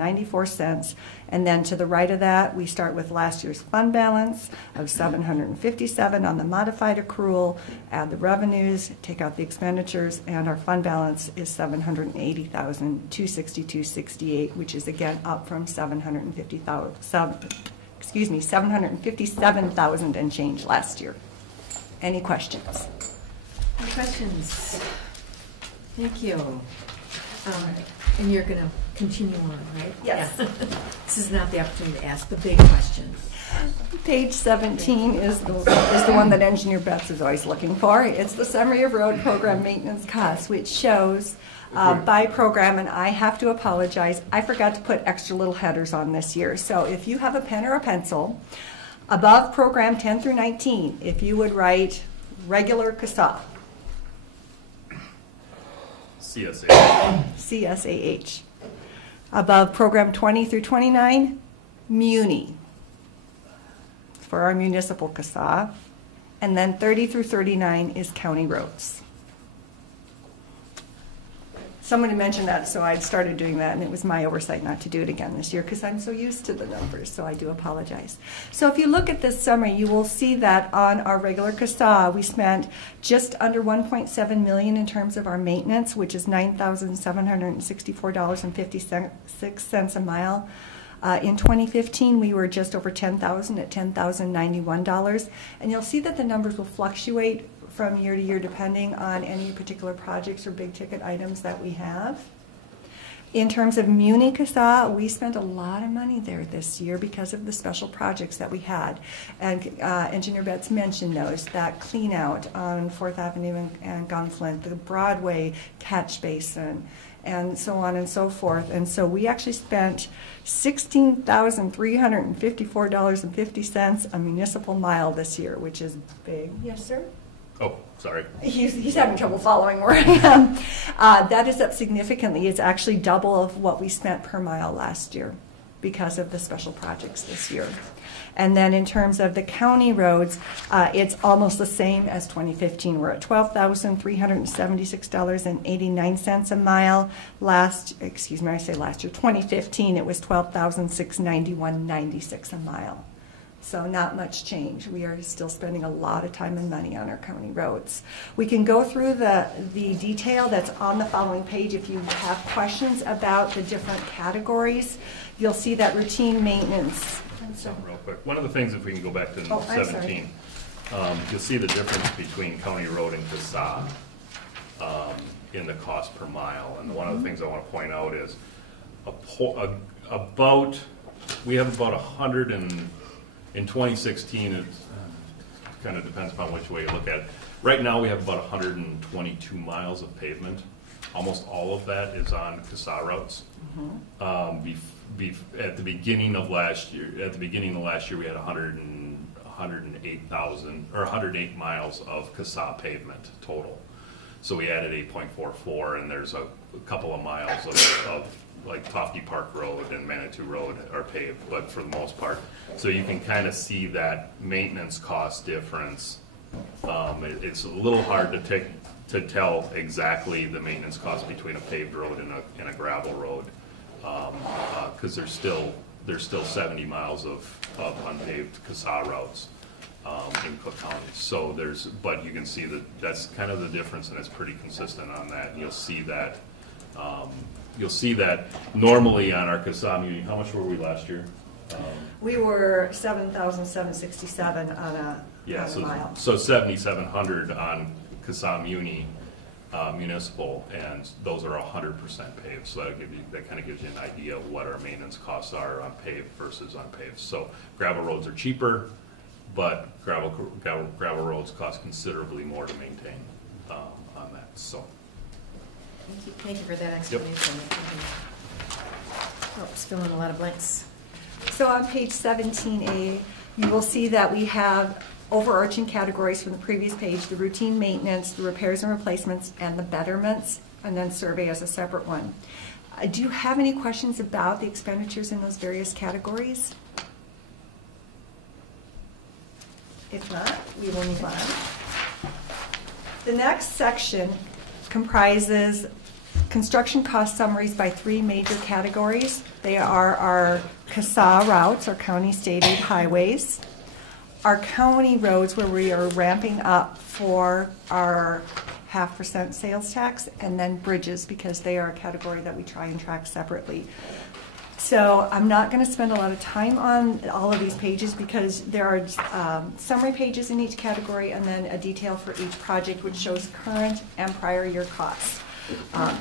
$0.94, and then to the right of that we start with last year's fund balance of $757 on the modified accrual, add the revenues, take out the expenditures, and our fund balance is $780,262.68, which is again up from $757,000 and change last year. Any questions? Any questions? Thank you. And you're going to continue on, right? Yes. Yeah. This is not the opportunity to ask the big questions. Page 17 is the one that Engineer Betts is always looking for. It's the summary of road program maintenance costs, which shows by program, and I have to apologize, I forgot to put extra little headers on this year. So if you have a pen or a pencil, above program 10 through 19, if you would write regular CSAH. CSAH. Above program 20 through 29, Muni for our municipal CSAH. And then 30 through 39 is county roads. Somebody mentioned that, so I started doing that, and it was my oversight not to do it again this year because I'm so used to the numbers, so I do apologize. So if you look at this summary, you will see that on our regular CSAH, we spent just under $1.7 million in terms of our maintenance, which is $9,764.56 a mile. In 2015, we were just over $10,000 at $10,091, and you'll see that the numbers will fluctuate from year to year depending on any particular projects or big ticket items that we have. In terms of Muni CSAH, we spent a lot of money there this year because of the special projects that we had. And Engineer Betts mentioned those, that clean out on 4th Avenue and Gunflint, the Broadway catch basin, and so on and so forth. And so we actually spent $16,354.50 a municipal mile this year, which is big. Yes, sir? Oh, sorry. He's having trouble following where I am. That is up significantly. It's actually double of what we spent per mile last year because of the special projects this year. And then in terms of the county roads, it's almost the same as 2015. We're at $12,376.89 a mile. 2015, it was $12,691.96 a mile. So not much change. We are still spending a lot of time and money on our county roads. We can go through the detail that's on the following page if you have questions about the different categories. You'll see that routine maintenance. Something real quick. One of the things, if we can go back to 17, you'll see the difference between county road and CSAH in the cost per mile. And one of the things I want to point out is we have about 100 in 2016, it kind of depends upon which way you look at it. Right now we have about 122 miles of pavement. Almost all of that is on CSAH routes. At the beginning of last year, we had 108 miles of CSAH pavement total. So we added 8.44, and there's a couple of miles of like Tofty Park Road and Manitou Road are paved, but for the most part. So you can kind of see that maintenance cost difference. It's a little hard to tell exactly the maintenance cost between a paved road and a gravel road because there's still 70 miles of unpaved CSAH routes in Cook County. So but you can see that's kind of the difference, and it's pretty consistent on that. And you'll see that. You'll see that normally on our CSAH Muni. How much were we last year? We were 7,767 on a mile. So 7,700 on CSAH Muni municipal, and those are 100% paved. So that kind of gives you an idea of what our maintenance costs are on paved versus unpaved. So gravel roads are cheaper, but gravel roads cost considerably more to maintain on that. So. Thank you for that explanation. Yep. Helps fill in a lot of blanks. So on page 17A, you will see that we have overarching categories from the previous page: the routine maintenance, the repairs and replacements, and the betterments, and then survey as a separate one. Do you have any questions about the expenditures in those various categories? If not, we will move on. The next section comprises construction cost summaries by 3 major categories. They are our CSAH routes, our county state aid highways, our county roads where we are ramping up for our 0.5% sales tax, and then bridges because they are a category that we try and track separately. So I'm not going to spend a lot of time on all of these pages because there are summary pages in each category and then a detail for each project which shows current and prior year costs.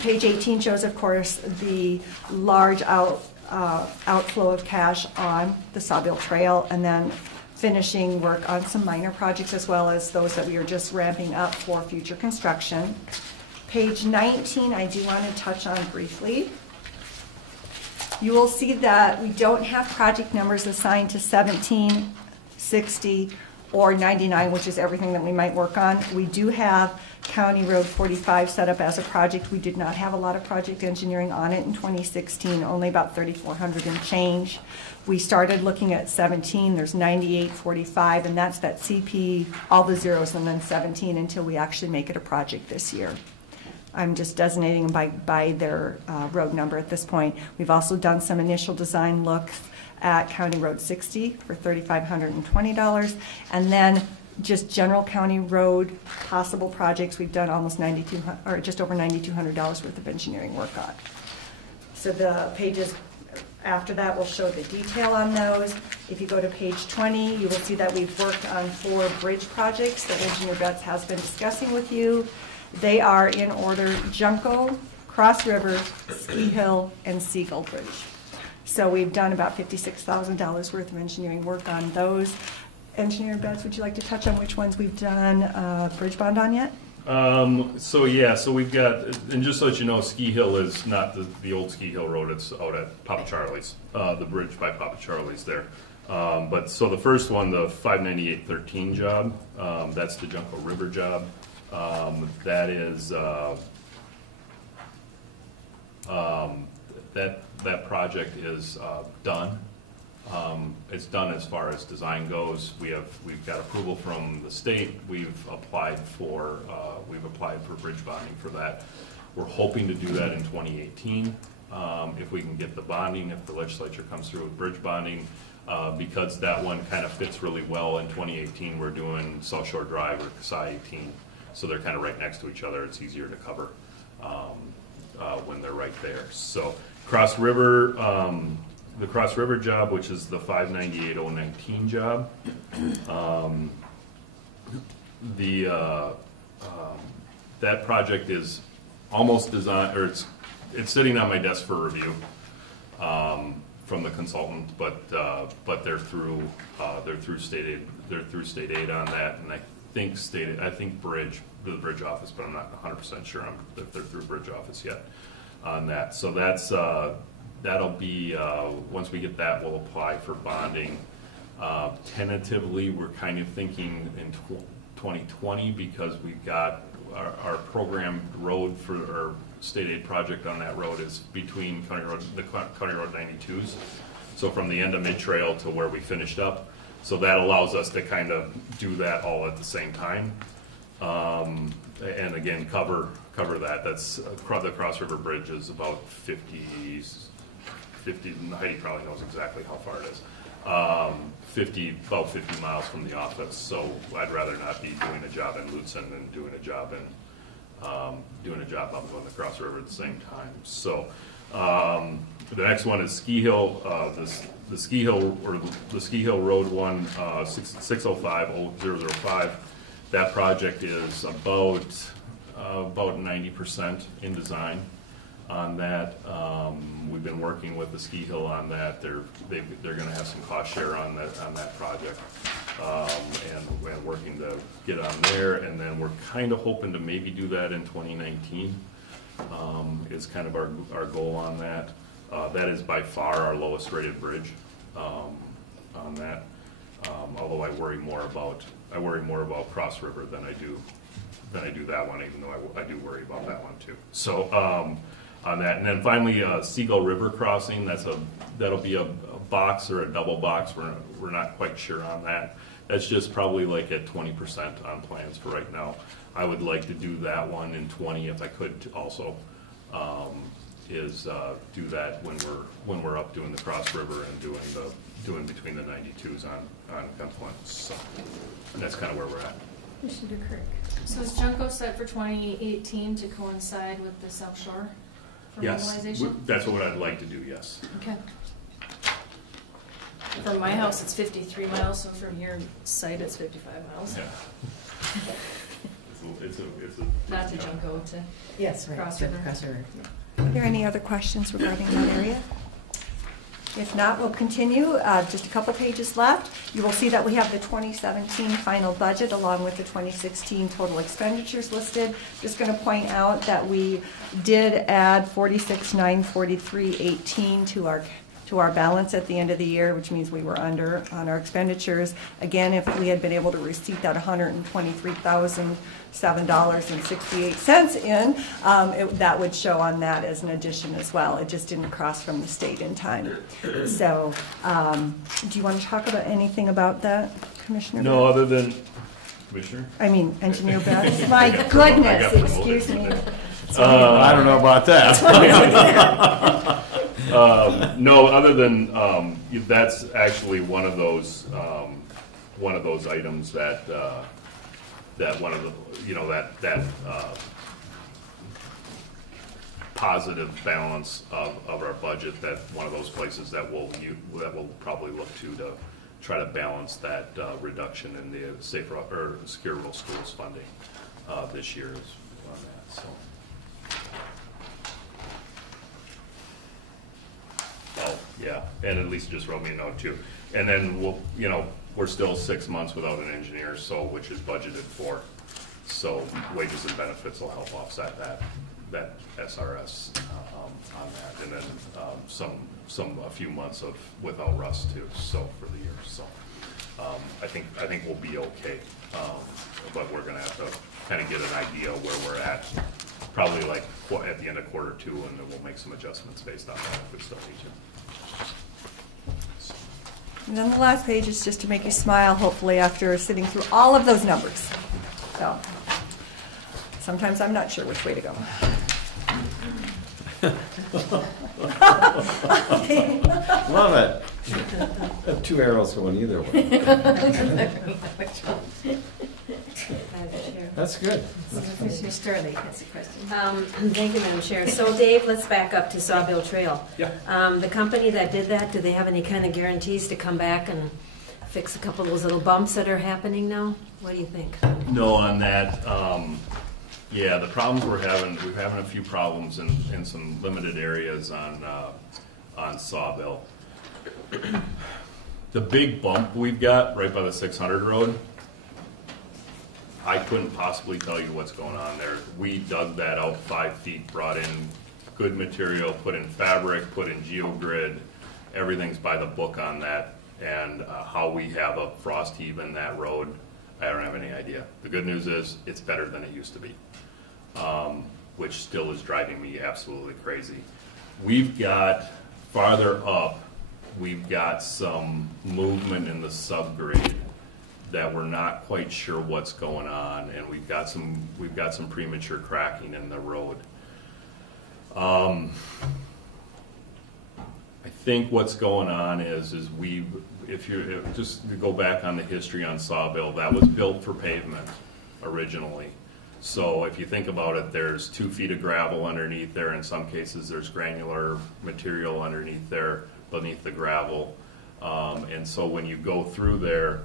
Page 18 shows, of course, the large outflow of cash on the Sawbill Trail, and then finishing work on some minor projects as well as those that we are just ramping up for future construction. Page 19 I do want to touch on briefly. You will see that we don't have project numbers assigned to 17, 60, or 99, which is everything that we might work on. We do have County Road 45 set up as a project. We did not have a lot of project engineering on it in 2016, only about 3,400 and change. We started looking at 17, there's 98, 45, and that's that CP, all the zeros, and then 17 until we actually make it a project this year. I'm just designating them by their road number at this point. We've also done some initial design looks at County Road 60 for $3,520, and then just general county road possible projects. We've done almost just over $9,200 worth of engineering work on. So the pages after that will show the detail on those. If you go to page 20, you will see that we've worked on 4 bridge projects that Engineer Betts has been discussing with you. They are in order: Junco, Cross River, Ski Hill, and Seagull Bridge. So we've done about $56,000 worth of engineering work on those. Engineer Betts, would you like to touch on which ones we've done bridge bond on yet? So we've got, and just so that you know, Ski Hill is not the old Ski Hill Road, it's out at Papa Charlie's, the bridge by Papa Charlie's there. But so the first one, the 59813 job, that's the Junco River job. That is, that project is done. It's done as far as design goes. We've got approval from the state. We've applied for bridge bonding for that. We're hoping to do that in 2018 if we can get the bonding, if the legislature comes through with bridge bonding, because that one kind of fits really well. In 2018, we're doing South Shore Drive or CSAH 18, so they're kind of right next to each other. It's easier to cover when they're right there. So Cross River. The Cross River job, which is the 598-019 job, that project is almost designed, or it's sitting on my desk for review from the consultant, but they're through state aid. They're through state aid on that, and I think the bridge office, but I'm not 100% sure if they're through bridge office yet on that. So that's. That'll be, once we get that, we'll apply for bonding. Tentatively, we're kind of thinking in 2020 because we've got our programmed road for our state aid project on that road is between the County Road 92s. So from the end of Mid-Trail to where we finished up. So that allows us to kind of do that all at the same time. And again, cover that. That's the Cross River Bridge is about 50, Heidi probably knows exactly how far it is. About 50 miles from the office. So I'd rather not be doing a job in Lutzen than doing a job up on the Cross River at the same time. So the next one is Ski Hill. The Ski Hill Road one, 605-005. That project is about 90% in design. On that, we've been working with the Ski Hill on that. They're going to have some cost share on that project, and we're working to get on there. And then we're kind of hoping to maybe do that in 2019. Is kind of our goal on that. That is by far our lowest rated bridge on that. Although I worry more about Cross River than I do that one, even though I do worry about that one too. So. On that, and then finally, Seagull River crossing. That'll be a box or a double box. We're not quite sure on that. That's just probably like at 20% on plans for right now. I would like to do that one in 20 if I could also. is do that when we're up doing the Cross River and doing between the 92s on Gunflint. So and that's kind of where we're at. Commissioner Kirk. So is Junco set for 2018 to coincide with the South Shore for Yes, mobilization? that's what I'd like to do. Yes. Okay. From my house, it's 53 miles, so from your site, it's 55 miles. Yeah. It's a Not to Junco, to Yes, right. Cross River. Cross River. Are there any other questions regarding that area? If not, we'll continue. Just a couple pages left. You will see that we have the 2017 final budget along with the 2016 total expenditures listed. Just going to point out that we did add 46,943.18 to our balance at the end of the year, which means we were under on our expenditures. Again, if we had been able to receipt that $123,007.68 in, that would show on that as an addition as well. It just didn't cross from the state in time. So, do you want to talk about anything about that, Commissioner? No, Betts? other than Commissioner. I mean, Engineer Betts. My goodness, excuse me. I don't know about that. No, other than that's actually one of those items that that one of the that positive balance of our budget, that one of those places that we'll probably look to try to balance that reduction in the safe or secure rural schools funding this year is on that. So. Oh, yeah, and at least just wrote me a note too. And then we're still 6 months without an engineer, so which is budgeted for. So wages and benefits will help offset that SRS on that, and then a few months of without Russ too. So for the year, so I think we'll be okay, but we're gonna have to kind of get an idea where we're at. Probably like at the end of quarter 2, and then we'll make some adjustments based on that if we still need to. And then the last page is just to make you smile, hopefully, after sitting through all of those numbers. So sometimes I'm not sure which way to go. Love it. Have 2 arrows going either way. That's good. Commissioner Starley has a question. Thank you, Madam Chair. So, Dave, let's back up to Sawbill Trail. Yeah. The company that did that, do they have any kind of guarantees to come back and fix a couple of those little bumps that are happening now? What do you think? No, on that, yeah, the problems we're having a few problems in some limited areas on Sawbill. The big bump we've got right by the 600 road, I couldn't possibly tell you what's going on there. We dug that out 5 feet, brought in good material, put in fabric, put in geogrid. Everything's by the book on that. And how we have a frost heave in that road, I don't have any idea. The good news is it's better than it used to be, which still is driving me absolutely crazy. We've got farther up, we've got some movement in the subgrade that we're not quite sure what's going on, and we've got some premature cracking in the road. I think what's going on is if you go back on the history on Sawbill, that was built for pavement originally. So if you think about it, there's 2 feet of gravel underneath there. In some cases, there's granular material underneath there, beneath the gravel. And so when you go through there,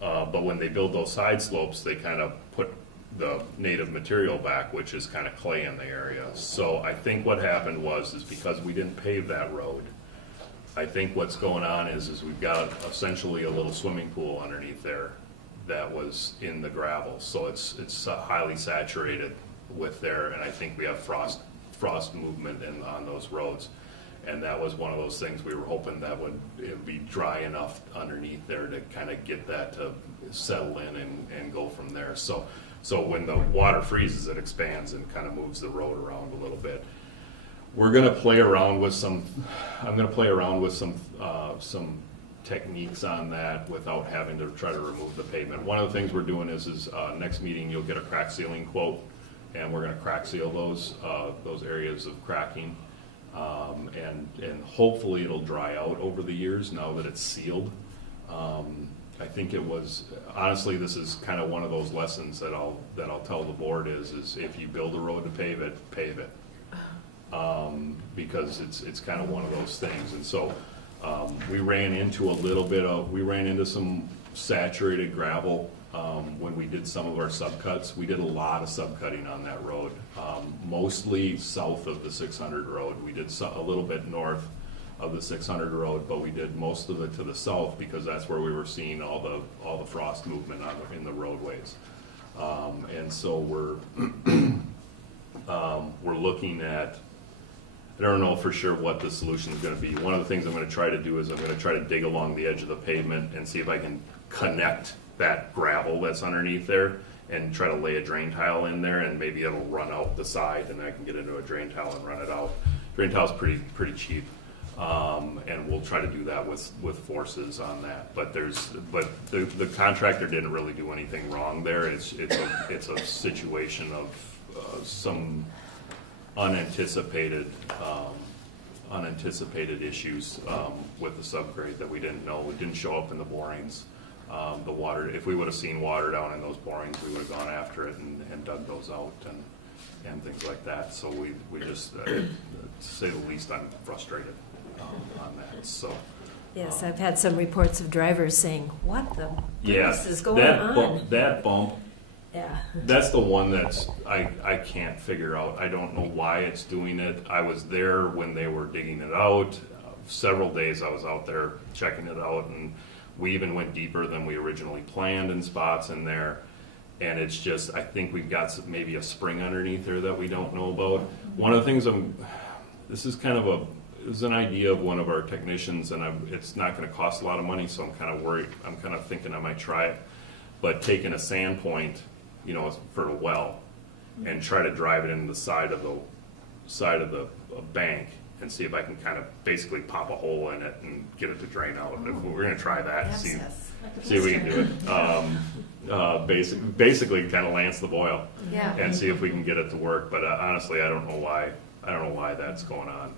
but when they build those side slopes, they kind of put the native material back, which is kind of clay in the area. So I think what happened is because we didn't pave that road, I think what's going on is we've got essentially a little swimming pool underneath there that was in the gravel. So it's highly saturated with there, and I think we have frost movement on those roads. And that was one of those things we were hoping that it would be dry enough underneath there to kind of get that to settle in and go from there. So when the water freezes, it expands and kind of moves the road around a little bit. We're going to play around with some. I'm going to play around with some techniques on that without having to try to remove the pavement. One of the things we're doing is next meeting you'll get a crack sealing quote and we're going to crack seal those areas of cracking, and hopefully it'll dry out over the years now that it's sealed. I think it was, honestly, this is kind of one of those lessons that I'll tell the board is if you build a road to pave it, because it's kind of one of those things. And so we ran into some saturated gravel when we did some of our subcuts. We did a lot of subcutting on that road, mostly south of the 600 road. We did a little bit north of the 600 road, but we did most of it to the south because that's where we were seeing all the frost movement in the roadways. And so we're looking at, I don't know for sure what the solution is going to be. One of the things I'm going to try to do is I'm going to try to dig along the edge of the pavement and see if I can connect that gravel that's underneath there and try to lay a drain tile in there, and maybe it'll run out the side and I can get into a drain tile and run it out. Drain tile's pretty cheap. And we'll try to do that with forces on that. But the contractor didn't really do anything wrong there. It's a situation of some unanticipated issues with the subgrade that we didn't know. It didn't show up in the borings. The water, if we would have seen water down in those borings, we would have gone after it and dug those out and things like that. So we just, to say the least, I'm frustrated on that. So yes, I've had some reports of drivers saying, "What the goodness is going on?" That bump. Yeah. That's the one that's I can't figure out. I don't know why it's doing it. I was there when they were digging it out. Several days I was out there checking it out, and we even went deeper than we originally planned in spots in there. And it's just, I think we've got maybe a spring underneath there that we don't know about. One of the things this is kind of it was an idea of one of our technicians, and it's not going to cost a lot of money, so I'm kind of worried. I'm kind of thinking I might try it. But taking a sand point, for a well, and try to drive it into the side of the bank and see if I can kind of basically pop a hole in it and get it to drain out. We're going to try that and see if we can do it. Basically kind of lance the boil and see if we can get it to work. But honestly, I don't know why that's going on.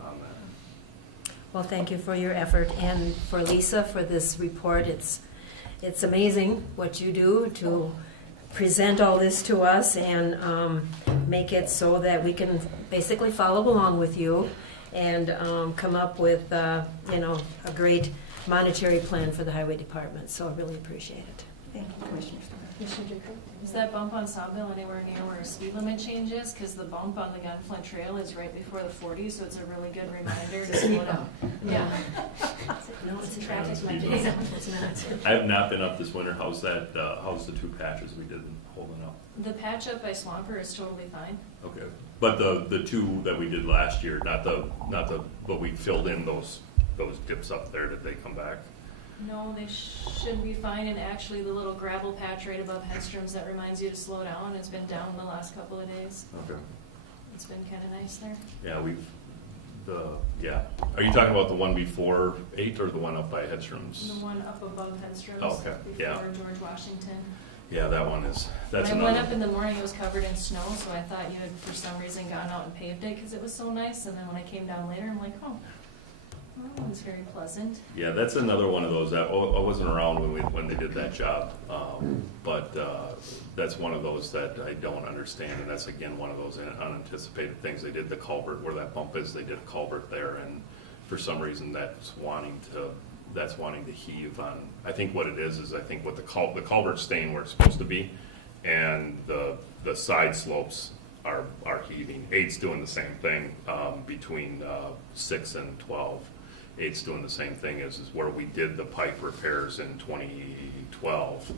On that. Well, thank you for your effort, and for Lisa for this report. It's amazing what you do to present all this to us and make it so that we can basically follow along with you and come up with a great monetary plan for the highway department. So I really appreciate it. Thank you, Commissioner Stoner. Is that bump on Sawmill anywhere near where a speed limit change is? Because the bump on the Gunflint Trail is right before the 40, so it's a really good reminder to slow down. Yeah. No, it's a traffic traffic light. It's not. I have not been up this winter. How's the two patches we did holding up? The patch up by Swamper is totally fine. Okay, but the two that we did last year, but we filled in those dips up there. Did they come back? No, they should be fine, and actually the little gravel patch right above Hedstrom's that reminds you to slow down has been down the last couple of days. Okay. It's been kind of nice there. Yeah, Are you talking about the one before 8 or the one up by Hedstrom's? The one up above Hedstrom's okay. before George Washington. Yeah, that one is. That's when I went up in the morning, it was covered in snow, so I thought you had for some reason gone out and paved it because it was so nice. And then when I came down later, I'm like, oh, it was very pleasant. Yeah, that's another one of those. I wasn't around when they did that job, but that's one of those that I don't understand, and that's again one of those unanticipated things. They did the culvert where that bump is. They did a culvert there, and for some reason that's wanting to heave on. I think what it is I think what the culvert's staying where it's supposed to be, and the side slopes are heaving. 8's doing the same thing between 6 and 12. 8's doing the same thing as where we did the pipe repairs in 2012.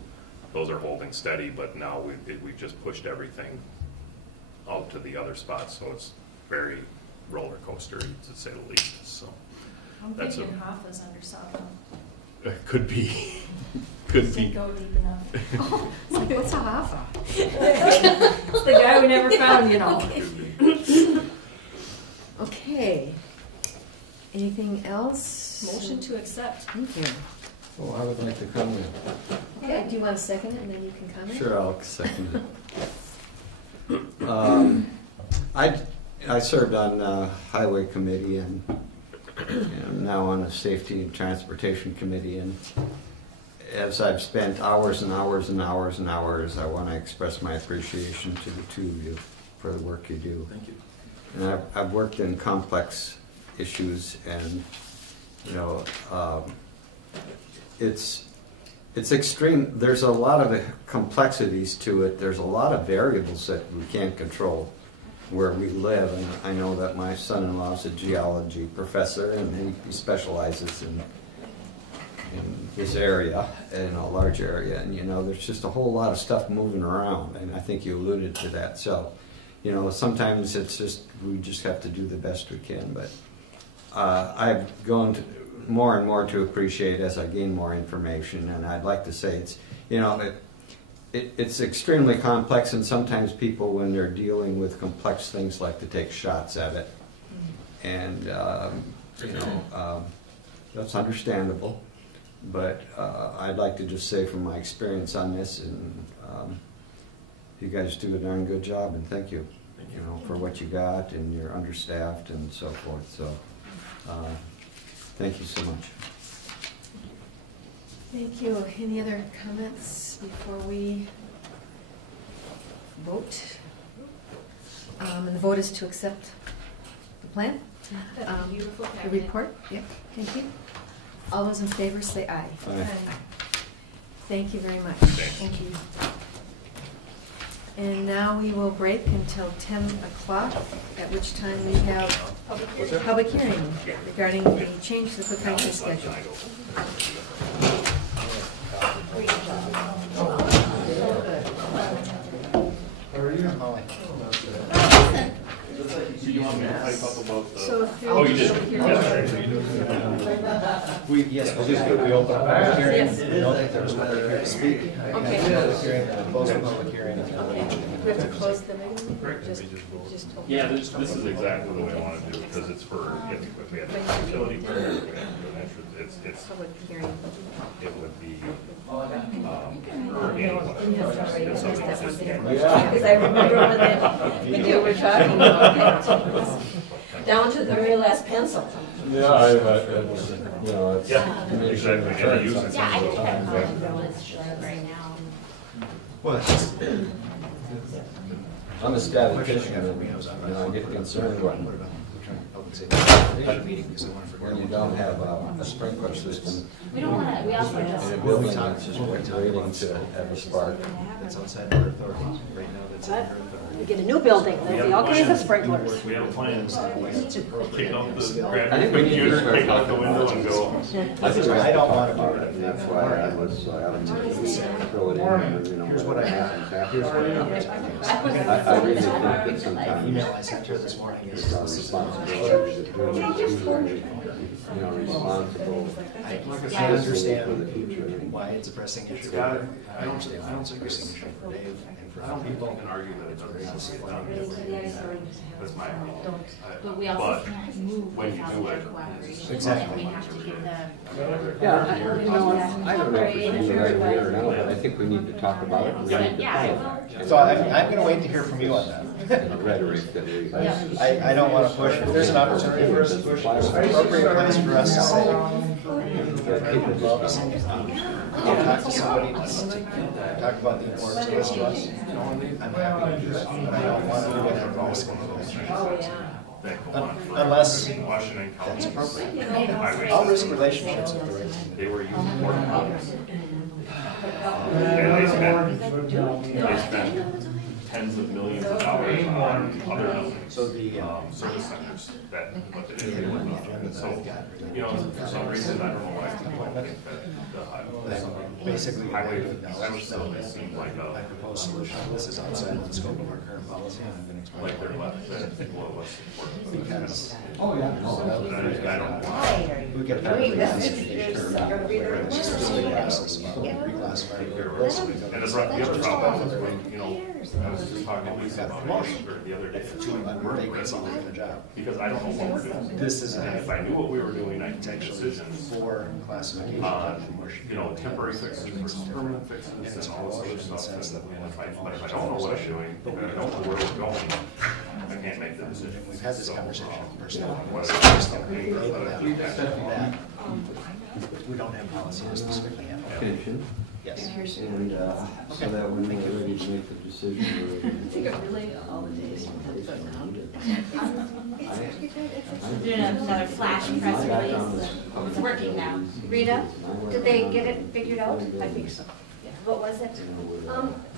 Those are holding steady, but now we've just pushed everything out to the other spots, so it's very roller coaster to say the least. So I'm thinking Hoffa's under Sawmill. Could be. Could be. Didn't go deep enough. What's a Hoffa? It's the guy we never found, Okay. Anything else? Motion to accept. Thank you. Oh, I would like to comment. Okay, do you want to second it and then you can comment? Sure, I'll second it. I served on the Highway Committee and I'm now on the Safety and Transportation Committee. And as I've spent hours and hours and hours and hours, I want to express my appreciation to the two of you for the work you do. Thank you. And I've worked in complex issues, and you know, it's extreme. There's a lot of complexities to it. There's a lot of variables that we can't control where we live. And I know that my son-in-law is a geology professor, and he specializes in this area, in a large area. And you know, there's just a whole lot of stuff moving around, and I think you alluded to that. So, you know, sometimes it's just, we just have to do the best we can. But I've gone to more and more to appreciate as I gain more information, and I'd like to say it's, you know, it's extremely complex, and sometimes people, when they're dealing with complex things, like to take shots at it. And, you know, that's understandable. But I'd like to just say from my experience on this, and you guys do a darn good job, and thank you, you know, for what you got, and you're understaffed and so forth. So thank you so much. Thank you. Any other comments before we vote? And the vote is to accept the plan? Beautiful The packet. report? Yep. Thank you. All those in favor say aye. Aye. Thank you very much. Thank you. And now we will break until 10 o'clock, at which time we have public hearing regarding the change to the Cook County schedule. Do you want me to type up about the? So if Oh, you did? you're- Yes, we open up public hearing. Yes. We don't think there's nobody here to speak. Okay. Public hearing, close the public hearing. We have to close the meeting? Just open Yeah, it? this is exactly the way I want to do it, because it's for, if we have a utility permit, if we have to do an entrance, it's, Public hearing. it would be, for anyone. If somebody says- Because I remember when you were talking about it, down to the very last pencil. Yeah, you know, it's Yeah, exactly, and they use it. Yeah, I think that right now. Well, it's just, I'm a statistician, and you know, I get concerned when you don't have a sprinkler system We don't want to, we also in just. a building that's just waiting to have a spark. that's outside our authority. Right now, that's in our authority. We get a new building, there'll be all kinds of sprinklers. We have a plan, kick out the, grab I think the we need to computer, start take out the talking window about and this. go. I don't want to do it. That's why I was, throw it in, you know, Here's what I have. Here's what I really think that sometimes Email I sent her this morning is it's our responsibility to do it, you know, responsible. I for the understand future. why it's a pressing issue. I understand why it's a pressing issue for Dave and for other people. Can argue that it doesn't have to get done. That's my opinion. But we also But can't move when you without do their it, collaboration. Exactly. We have to give them. Yeah, I don't know if it's the right way or not, but I think we need to talk about it. We need to Yeah. So I'm going to wait to hear from you on that. the rhetoric that we. I don't want to push. If there's an opportunity for us to push, there's an appropriate place for us to say, I'll talk to somebody, to talk about the importance of this to us. I'm happy to do that, but I don't want to do it at the risk of that go on for Unless Washington County. that's appropriate. Highway I'll risk system. relationships if the right thing. They were using porta potties. And they spent tens of millions of dollars on other buildings. So the, service centers, that, what they did with nothing. So, you know, for some reason, I don't know why people think that the basically, highway, I highway facility seemed like I a, propose solution. This is outside the scope of our current policy. And I've been like explaining. they're less, that people are less important. Because Oh, yeah. I don't want. we get a better reclassified. And the other problem is when, you know, I was just talking to Lisa about it the other day. They basically doing the job. Because I don't know what we're doing. This is And if I knew what we were doing, I could take actually decisions for classification. Temporary fixes versus permanent fixes and all this other stuff. But if I don't know what I'm doing, and I don't know where we're going, I can't make the decision. We've had this conversation personally. What We don't have policies specifically yet. Okay, Jim? Yes. And so that when we're ready to make the decision, Doing another flash press release. It's working now. Rita, did they get it figured out? I think so. What was it?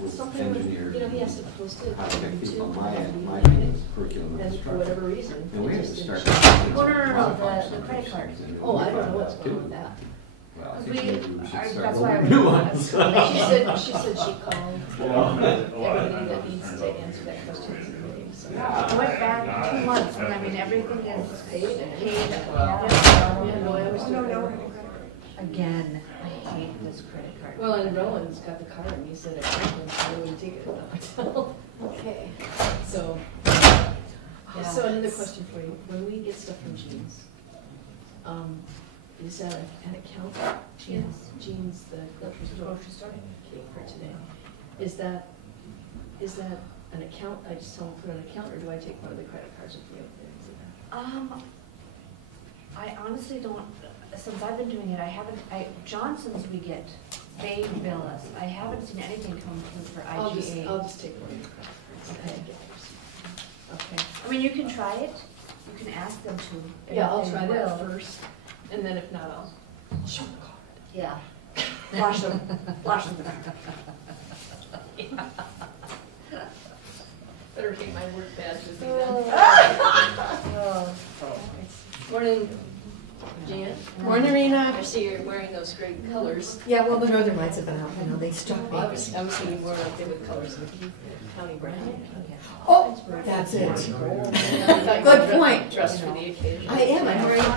Something with, he has to post it how to on keep YouTube, my curriculum and for whatever reason. And we it have to just start. didn't- The credit card. Oh, I don't know what's going on with that. That's why I New ones. She said she called everybody that needs to answer that question in the meeting, so. I went back 2 months, and I mean, everything is Paid and. paid. Yeah, no, I always do. No. Again, I hate this credit card. Well, and Roland's got the card, and he said at Franklin, so I wouldn't take it at the hotel. Okay. So, so another question for you, when we get stuff from Jeans, is that an account? Jeans, the grocery store, okay, for today. Is that an account, I just tell them to put an account, or do I take one of the credit cards with me up there? I honestly don't, since I've been doing it, Johnson's they bill us. I haven't seen anything come through for I'll IGA. just take one of the credit cards. Okay. Okay. I mean, you can try it, you can ask them to. Yeah, I'll If they try that will. first, and then if not, I'll show the card. Yeah. Flash them, flash them. Better take my work badge with me Oh. then. Morning, Jan. Morning, Rena. I see you're wearing those great colors. Yeah, well, the Northern Lights have been out, they struck me. I was thinking more like they were colors of the county brand. Oh, that's it. Good Good point. Dressed for the occasion. I am,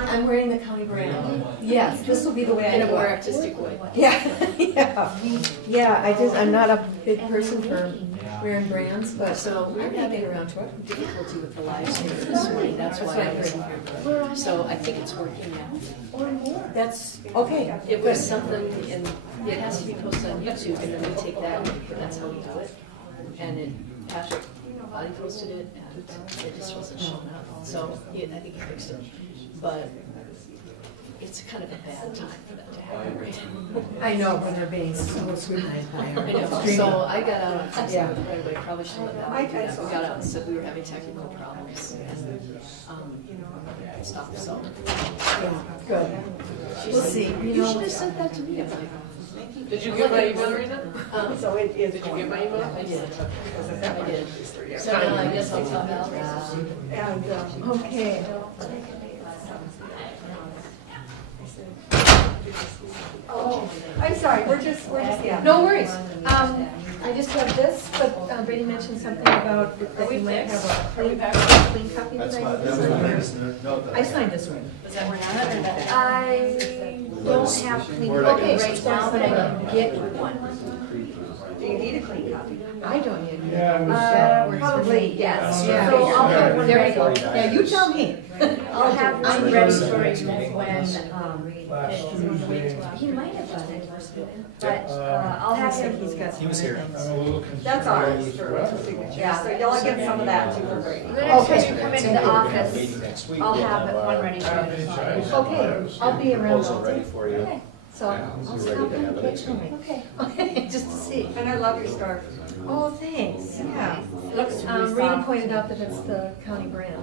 I'm wearing the county brand. Yes, this will be the way I In a do more it. artistic way. Yeah, yeah, I'm not a big person for wearing brands, but So we're I'm having getting around to it. difficulty with the live stream this morning, that's why I wasn't here. So I think it's working now. That's, okay. It was something, and it has to be posted on YouTube, and then we take that, and that's how we do it. And Patrick, he posted it, and it just wasn't showing up. So I think he fixed it. But it's kind of a bad time for that to happen right now. I know, when they're being so scrutinized by our I know, streaming. so I got out on Facebook Yeah. right away, probably shouldn't have done that. We got out and said we were having technical problems and stuff, so. Yeah, good. We'll see. You should have sent that to me. Did you get my email, Rena? So it is. Did you get my email? I did. I did. So now I guess I'll tell Val. And, Okay. oh, I'm sorry, we're just, yeah. No worries. I just have this, but Brady mentioned something about that we might have a clean copy That's that my, I that's my, I signed this one. Was that working on it or that? I don't have clean Where'd copy I get right now, but I can get one. Do you need a clean copy? I don't yet. Probably, yes. Yeah. So I'll have one There we ready. go. Yeah, you tell me. I'll have one ready for you when, he might have done it, but I'll have him. He's got He was here. That's ours for signature. Yeah. So y'all get some of that too for Brady. The next time you come into the office, Meeting next week. I'll have one ready for you. Okay, I'll be around Proposal all ready day. for you. So I'll stop in occasionally. Okay. Just to see. And I love your scarf. Oh, thanks. Yeah. Looks really Rena soft. pointed out that it's the county brand.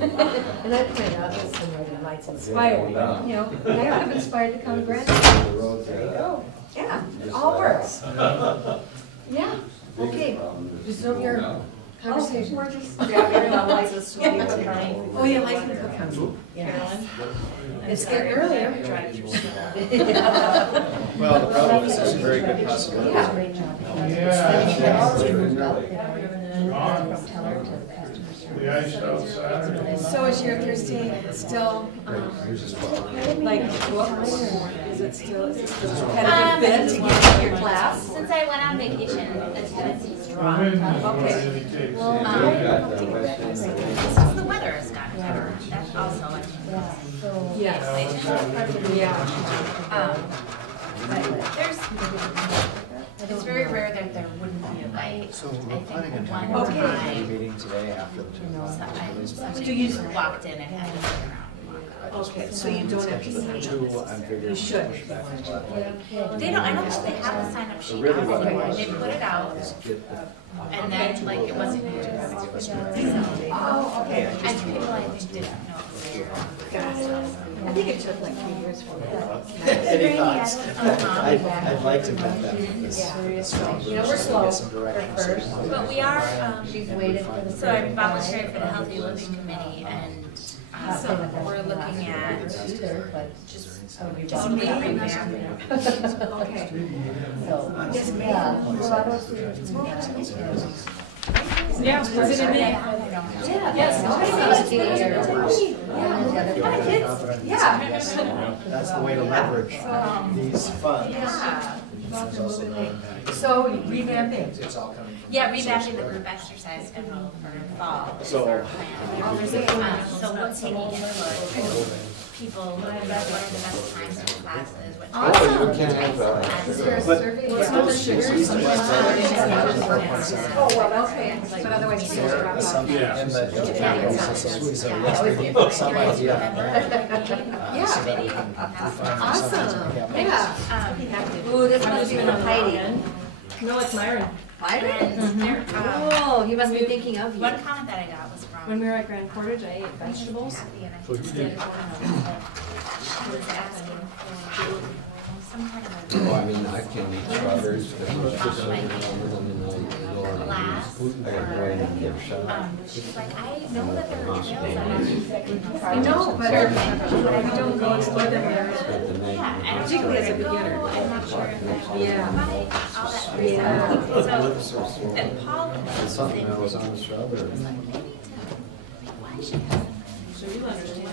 And I pointed out that the Northern Lights inspired, you know, that could have inspired the county brand. There you go. Yeah, it all works. Yeah, okay. Resume your conversation. We're just, yeah, very well, like this. Oh, yeah, like the cook house. Yeah. It's getting earlier. Well, the problem is there's a very good possibility. So is your Thursday still, Yours is 12. like book? Is it still a competitive bid to get in your class? Since I went on vacation, attendance is dropped. Okay. Since the weather has gotten better, that's also a Yes. Yeah. it's very rare that there wouldn't be a bite. So I we're think planning on one having a time, meeting today after the somebody walked in and had to sit around. Okay, so you don't have to sign two, up. I'm figuring. You should. Push back as well. They don't, I don't think they have a sign up sheet Really on what I it. was- They put it out Get the and then like it wasn't used. Oh, okay. And people I think didn't know. I think it took like 3 years for that. Any thoughts? Uh-huh. I'd like to vet that with this. You know, we're slow Get some at direction. first. But we are, She's waited for the. so I'm volunteering for the Healthy Living Committee and we're looking at just maybe revamping. Okay. Yes, ma'am. Yeah, is it in there? Yeah. That's the way to leverage these funds. So revamping. It's all coming from. Yeah, revamping the group exercise schedule for fall. is So- our plan. So we're taking input, people, what are the best times in classes, what times. Oh, you can't have Oh, well, okay. But otherwise you can't drop off. Something in the, some idea. Awesome. Yeah. Ooh, this must be from Heidi. No, it's Myron. Myron? Oh, he must be thinking of you. One comment that I got was from. When we were at Grand Portage, I ate vegetables. Kathy, and I think she was asking for some kind of Well, I mean, I can't eat strawberries because they're just so warmer than class. I got no idea to get a shot. She's like, I know that there are trails on I know, but we don't go explore them very. Yeah, and Particularly as a beginner. I'm not sure if that Yeah. all that Yeah. So, and Paul It's something that was on the strawberry. why she has So you understand.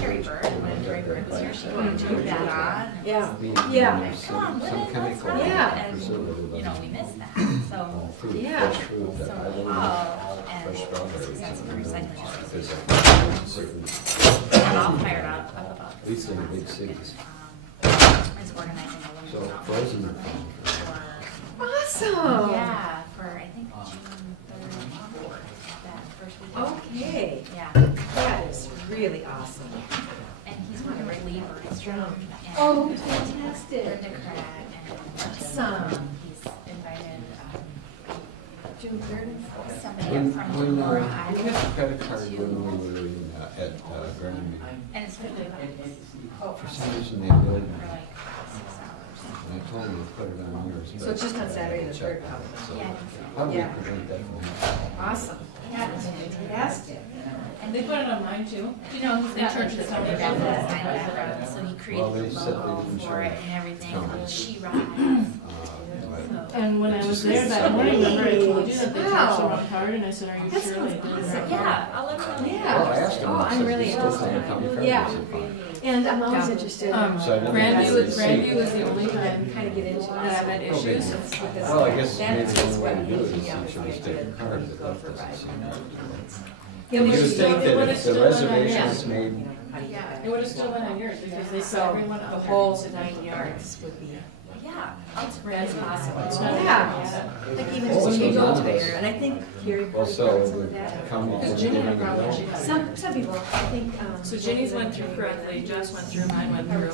Carrie Bird, when Carrie Bird was here, she took that on. Yeah. Yeah. Come on, Some women, chemical. let's run. Yeah. And, you know, we missed that. So, Fruit, Yeah. fresh fruit that I don't Paul and fresh strawberries. Sense of Recycling There's a certain, got all fired up about at least in the big cities. is organizing a So women's conference frozen are fun. for, Awesome. yeah, for I think June 3rd and 4th, that first weekend. Okay. Yeah, That is really awesome. and he's one of our leaders from. Oh, Brenda fantastic. Craig and Awesome. he's invited June 3rd and 4th. somebody When, from when, Aurora, we Iowa, got a credit card when we were in, at Grandview. and it's $50 For some reason they did, for like 6 hours. and I told them to put it on yours. So but it's just on Saturday the check 3rd, it out, so Yeah. How do we Yeah. prevent that from happening? Awesome. That is fantastic. And they put it on mine too. You know, he's got Church like is this how other they guy do that it. signed that, so he Well, created they the said they logo didn't for it charge and everything, county. and she rides. But And when I was there that morning, remember I told you that they charged the wrong card, and I said, are you That sure they sounds did awesome. that? Yeah, I'll let her know. Yeah. Well, I asked them, Oh, I I'm said, really "You still interested. think county card?" Yeah. They said, "Fine." And I'm always interested in So I didn't Grandview was the only time kind of get into that I've had it. issues. Well, I guess maybe That's the only what way to do it is made me you should just take a card, but that doesn't seem right. It You would would still, think it that would have if the still been on reservation yours. is made, It would have still been on yours because they said So everyone the up whole there. 9 yards would be. Yeah. That's possible. It's not. Yeah. Like even just when you go there, and I think Carrie well, probably so brought some the of that. county Because was Ginny giving had it probably, all. she had. Some people, I think. So Ginny's went through correctly, Jess went through, mine went through.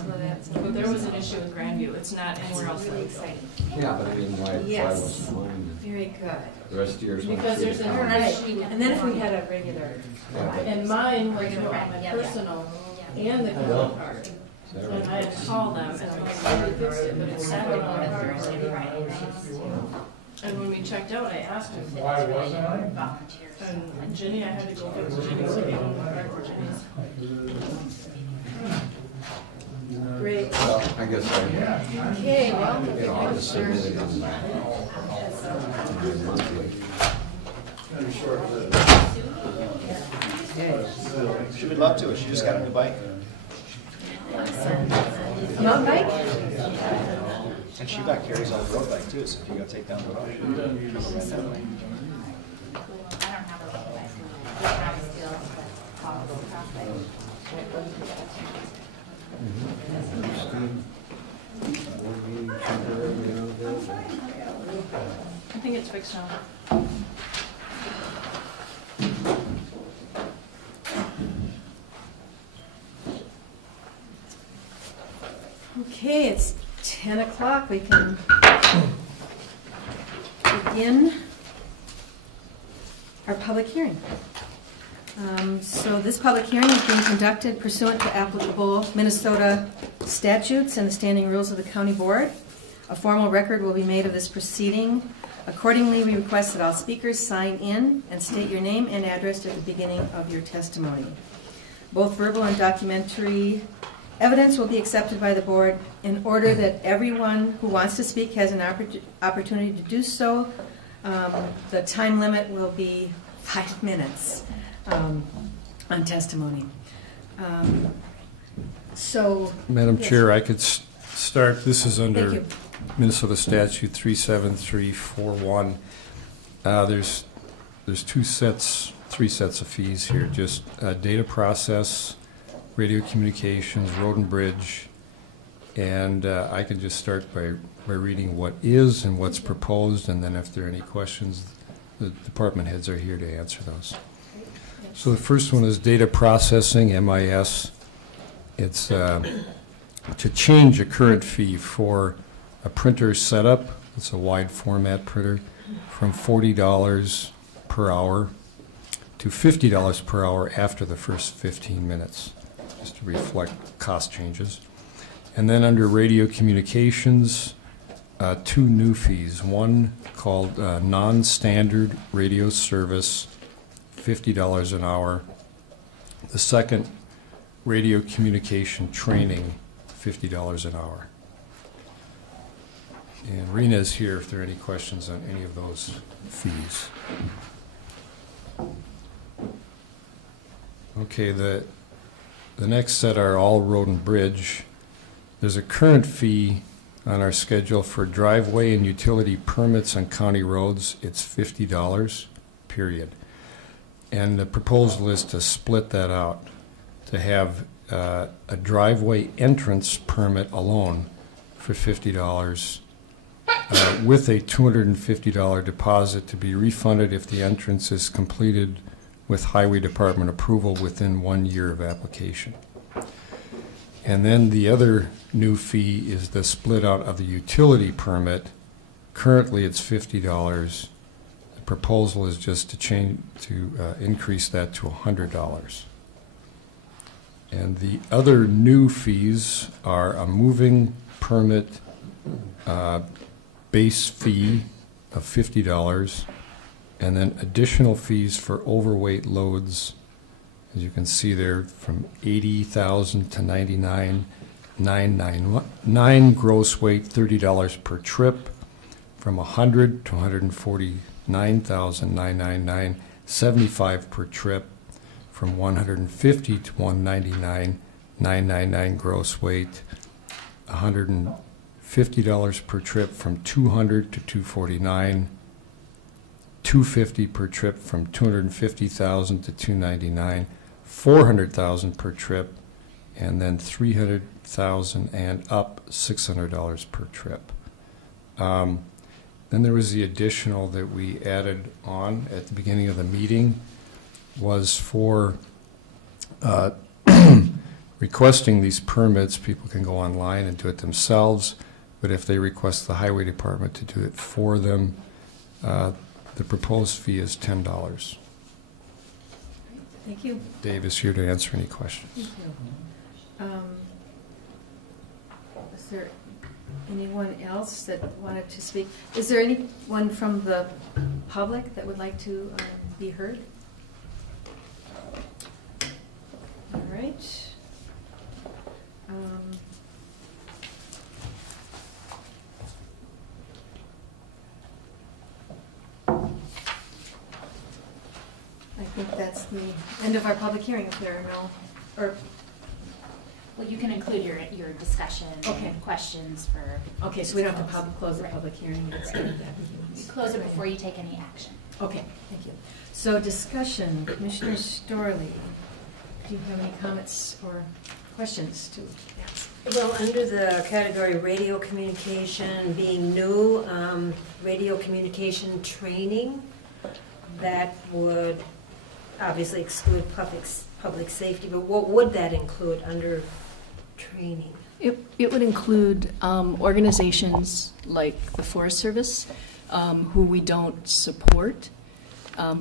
But there was an issue with Grandview. It's not anywhere else Really like that. exciting. Yeah, but I mean, why Yes. wasn't mine? Very good. The rest of yours went Because through there's the a- county. Right. And then if we had a regular. Yeah, but- And mine was on my personal and the county card. Is that And right? I had to call them and I'm like, "How do you fix it?" But it's Saturday on the card. Thursday, Friday nights. And when we checked out, I asked him. Volunteers. And Ginny, I had to go fix Ginny's, so I gave him the card for Ginny's. Great. Well, I guess I, Okay, well. you know, I'll just submit it on my monthly. Okay. She would love to. She just got a new bike. Mountain bike? And she got carries on the road bike too, so if you gotta take down the road. I don't have a road bike. We have still the possible traffic. I think it's fixed now. Okay, it's 10 o'clock. We can begin our public hearing. So this public hearing is being conducted pursuant to applicable Minnesota statutes and the standing rules of the county board. A formal record will be made of this proceeding. Accordingly, we request that all speakers sign in and state your name and address at the beginning of your testimony. Both verbal and documentary evidence will be accepted by the board in order that everyone who wants to speak has an opportunity to do so. The time limit will be 5 minutes on testimony. Madam yes. Chair, I could start. This is Thank under you. Minnesota Statute 37341. There's three sets of fees here. Just data process, radio communications, road and bridge, and I can just start by reading what is and what's proposed, and then if there are any questions, the department heads are here to answer those. So the first one is data processing, MIS. It's to change a current fee for a printer setup. It's a wide format printer from $40 per hour to $50 per hour after the first 15 minutes, just to reflect cost changes. And then under radio communications, 2 new fees. One called non-standard radio service, $50 an hour. The second, radio communication training, $50 an hour. And Rena is here if there are any questions on any of those fees. Okay, the next set are all road and bridge. There's a current fee on our schedule for driveway and utility permits on county roads. It's $50, period. And the proposal is to split that out, to have a driveway entrance permit alone for $50 with a $250 deposit to be refunded if the entrance is completed with Highway Department approval within 1 year of application. And then the other new fee is the split out of the utility permit. Currently it's $50. The proposal is just to increase that to $100. And the other new fees are a moving permit base fee of $50, and then additional fees for overweight loads, as you can see there, from $80,000 to $99,999 gross weight, $30 per trip, from $100 to $149,999, $75 per trip, from $150 to $199,999 gross weight, $150 per trip from $200 to $249, $250 per trip from $250,000 to $299, $400,000 per trip, and then $300,000 and up $600 per trip. Then there was the additional that we added on at the beginning of the meeting, was for requesting these permits. People can go online and do it themselves, but if they request the Highway Department to do it for them, the proposed fee is $10. Thank you. Dave is here to answer any questions. Thank you. Is there anyone else that wanted to speak? Is there anyone from the public that would like to be heard? All right. I think that's the end of our public hearing if there are no, or, Well, you can include your discussion Okay. and questions for. okay, so we don't have to close the Right. public hearing. It's Right. done. You close it before you take any action. Okay, thank you. So discussion, Commissioner Storley, do you have any comments or questions to ask? Well, under the category radio communication being new, radio communication training, that would obviously exclude public safety, but what would that include under training? It would include organizations like the Forest Service, who we don't support,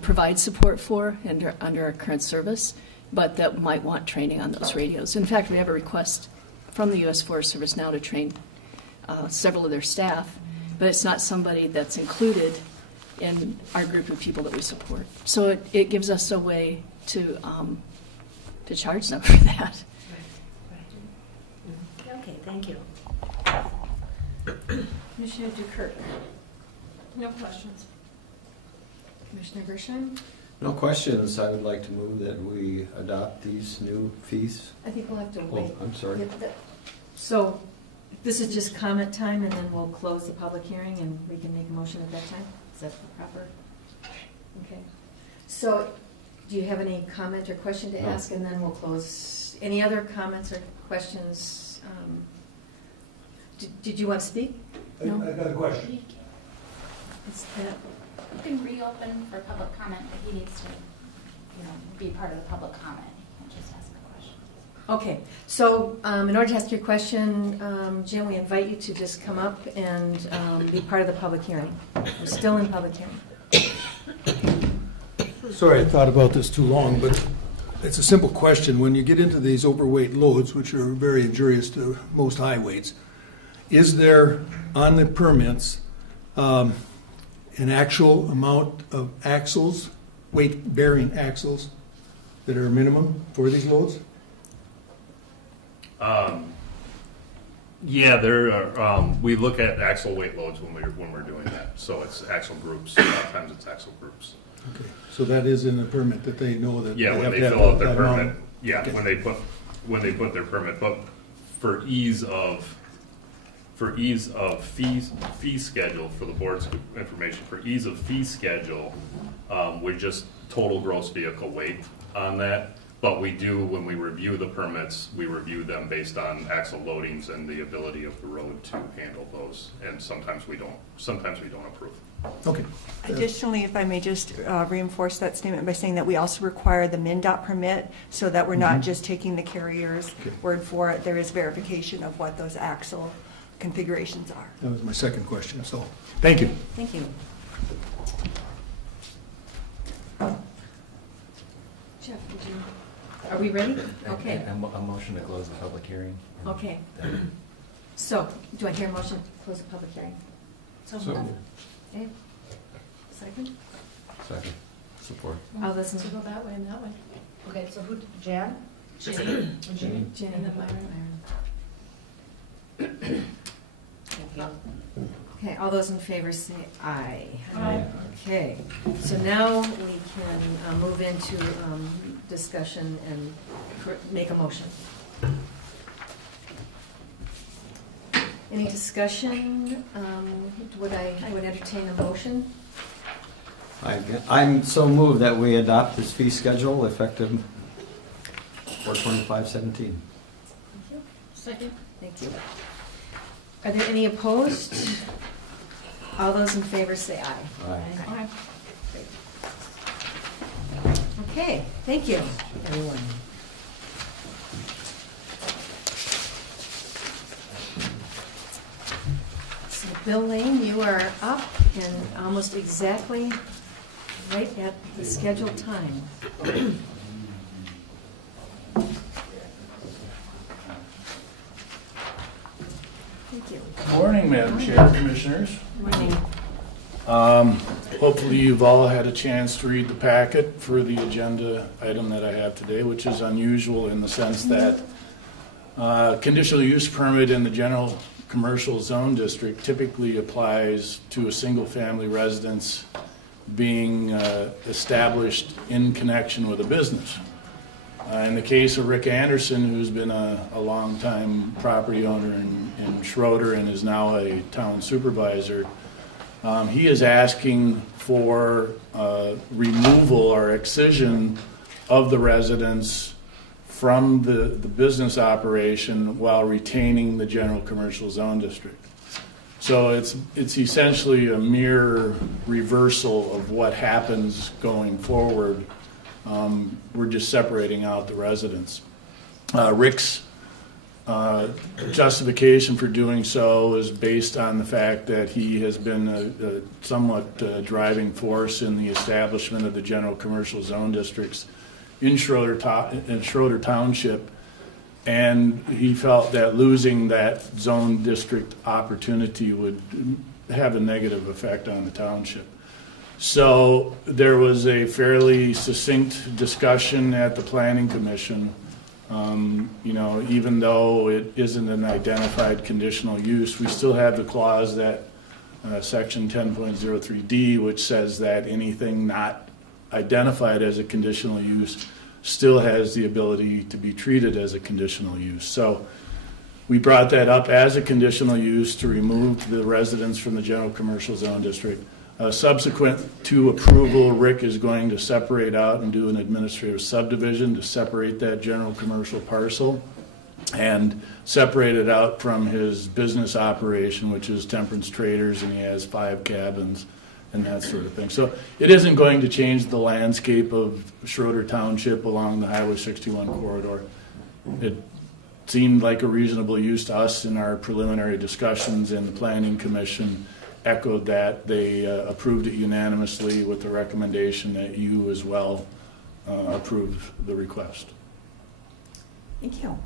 provide support for under our current service, but that might want training on those radios. In fact, we have a request from the U.S. Forest Service now to train several of their staff, but it's not somebody that's included in our group of people that we support. So it gives us a way to charge them for that. Okay, thank you. Commissioner Dukert, No questions. Commissioner Gershon? No questions. I would like to move that we adopt these new fees. I think we'll have to Oh, wait. I'm sorry. So this is just comment time, and then we'll close the public hearing, and we can make a motion at that time? Is that the proper? Okay. So do you have any comment or question to No. ask, and then we'll close? Any other comments or questions? Did you want to speak? No? I got a question. Is that, You can reopen for public comment, but he needs to, be part of the public comment. You can't just ask a question. okay, so in order to ask your question, Jim, we invite you to just come up and be part of the public hearing. We're still in public hearing. Sorry, I thought about this too long, but it's a simple question. When you get into these overweight loads, which are very injurious to most highways, is there on the permits an actual amount of axles, weight-bearing axles, that are minimum for these loads? Yeah, there are. We look at axle weight loads when we're doing that. So it's axle groups. A lot of times it's axle groups. Okay, so that is in the permit that they know that. Yeah, they when have they to have fill out their that amount. permit. Yeah, Okay. when they put their permit. But for ease of fee schedule for the board's information, for ease of fee schedule, we just total gross vehicle weight on that. But we do, when we review the permits, we review them based on axle loadings and the ability of the road to handle those. And sometimes we don't approve. Okay. Additionally, if I may just reinforce that statement by saying that we also require the MnDOT permit so that we're not just taking the carrier's word for it. There is verification of what those axle configurations are. That was my second question, so, thank you. Thank you. Jeff, are we ready? Okay. A motion to close the public hearing. Okay. So, do I hear a motion to close the public hearing? So Okay. Second? Second. Support. I'll listen. So go that way and that way. Okay, so who, Jan? Jenny. Jenny. Jenny. And then Myron. Okay, all those in favor say aye. Aye. Okay, so now we can move into discussion and make a motion. Any discussion? I would entertain a motion. I'm so moved that we adopt this fee schedule effective 4/25/17. Second. Thank you. Are there any opposed? All those in favor say aye. Aye. Okay, thank you, everyone. So Bill Lane, you are up and almost exactly right at the scheduled time. Thank you. Morning, Madam Chair, Commissioners. Morning. Hopefully you've all had a chance to read the packet for the agenda item that I have today, which is unusual in the sense that conditional use permit in the general commercial zone district typically applies to a single family residence being established in connection with a business. In the case of Rick Anderson, who's been a long-time property owner in Schroeder and is now a town supervisor, he is asking for removal or excision of the residence from the business operation while retaining the general commercial zone district. So it's essentially a mere reversal of what happens going forward. We're just separating out the residents. Rick's justification for doing so is based on the fact that he has been a somewhat driving force in the establishment of the general commercial zone districts in Schroeder Township, and he felt that losing that zone district opportunity would have a negative effect on the township. So there was a fairly succinct discussion at the Planning Commission. You know, even though it isn't an identified conditional use, we still have the clause that Section 10.03D, which says that anything not identified as a conditional use still has the ability to be treated as a conditional use. So we brought that up as a conditional use to remove the residents from the general commercial zone district. Subsequent to approval, Rick is going to separate out and do an administrative subdivision to separate that general commercial parcel and separate it out from his business operation, which is Temperance Traders, and he has 5 cabins and that sort of thing. So it isn't going to change the landscape of Schroeder Township along the Highway 61 corridor. It seemed like a reasonable use to us in our preliminary discussions, and the Planning Commission echoed that. They approved it unanimously with the recommendation that you as well approve the request. Thank you.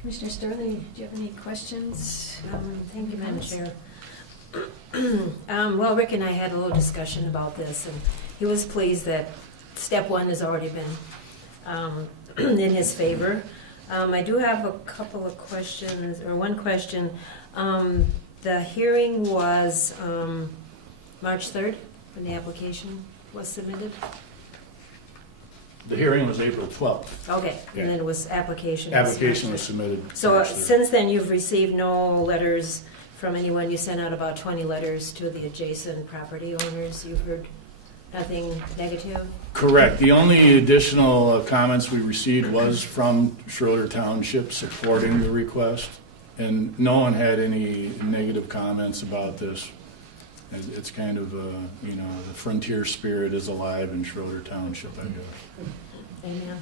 Commissioner Sterling, do you have any questions? Thank you, Madam Chair. Well, Rick and I had a little discussion about this, and he was pleased that step 1 has already been in his favor. I do have a couple of questions, or one question. The hearing was March 3rd when the application was submitted? The hearing was April 12th. Okay, Yeah. and then it was application. Application was submitted. So since then, you've received no letters from anyone? You sent out about 20 letters to the adjacent property owners. You've heard nothing negative? Correct. The only additional comments we received was from Schroeder Township supporting the request, and no one had any negative comments about this. It's kind of, you know, the frontier spirit is alive in Schroeder Township, I guess. Amen.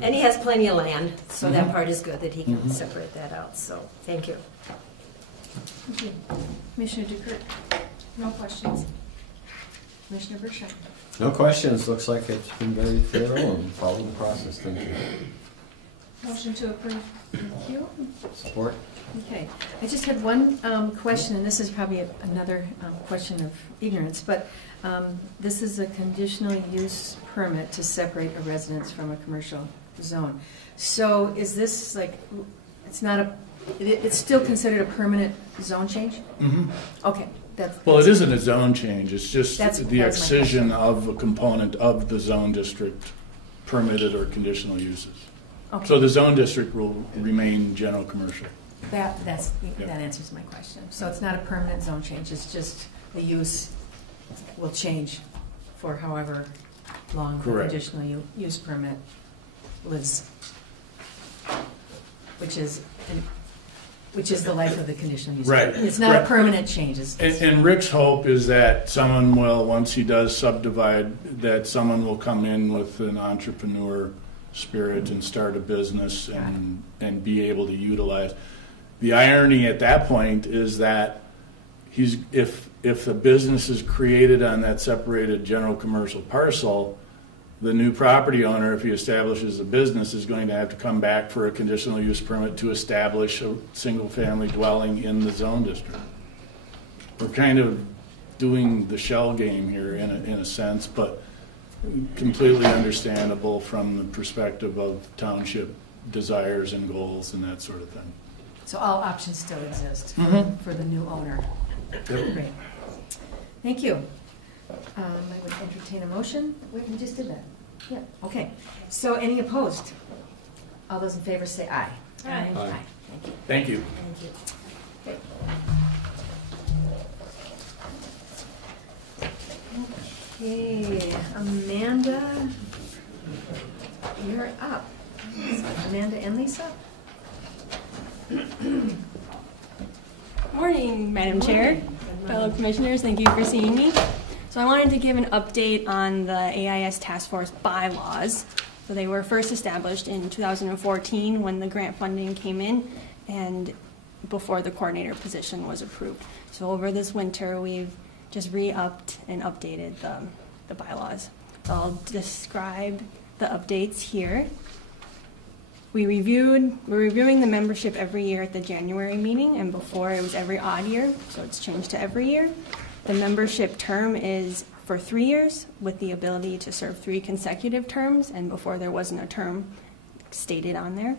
And he has plenty of land, so that part is good that he can separate that out. So, thank you. Thank you. Commissioner Dukert? No questions. Commissioner Bershon? No questions. Looks like it's been very thorough and followed the process. Thank you. Motion to approve. Thank you. Support. Okay. I just had one question, and this is probably another question of ignorance, but this is a conditional use permit to separate a residence from a commercial zone. So is this like, it's not a, it's still considered a permanent zone change? Mm-hmm. Okay. Well, it isn't a zone change. It's just the that's excision of a component of the zone district permitted or conditional uses. Okay. So the zone district will remain general commercial. That answers my question. So it's not a permanent zone change. It's just the use will change for however long the conditional use permit lives, which is the life of the conditional use permit. It's not a permanent change. And Rick's hope is that someone will, once he does subdivide, that someone will come in with an entrepreneur spirit and start a business and be able to utilize. The irony at that point is that if the business is created on that separated general commercial parcel, the new property owner, if he establishes a business, is going to have to come back for a conditional use permit to establish a single-family dwelling in the zone district. We're kind of doing the shell game here in a sense, but completely understandable from the perspective of township desires and goals and that sort of thing. So all options still exist for the new owner. Yep. Great. Thank you. I would entertain a motion. Wait, we just did that. Yeah, okay. So any opposed? All those in favor say aye. Aye. Aye. Thank you. Thank you. Thank you. Okay, Amanda, you're up. Amanda and Lisa? Morning, Madam Chair, fellow commissioners, thank you for seeing me. So I wanted to give an update on the AIS Task Force bylaws. So they were first established in 2014 when the grant funding came in and before the coordinator position was approved. So over this winter, we've just re-upped and updated the bylaws. So I'll describe the updates here. We're reviewing the membership every year at the January meeting, and before it was every odd year, so it's changed to every year. The membership term is for 3 years with the ability to serve 3 consecutive terms, and before there wasn't a term stated on there.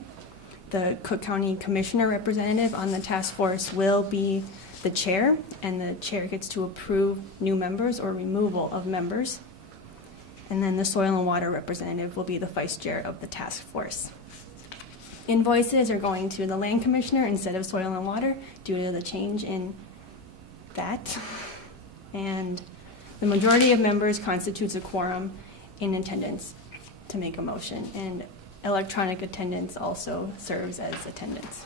The Cook County Commissioner representative on the task force will be the chair, and the chair gets to approve new members or removal of members. And then the soil and water representative will be the vice chair of the task force. Invoices are going to the land commissioner instead of soil and water due to the change in that. And the majority of members constitutes a quorum in attendance to make a motion. And electronic attendance also serves as attendance.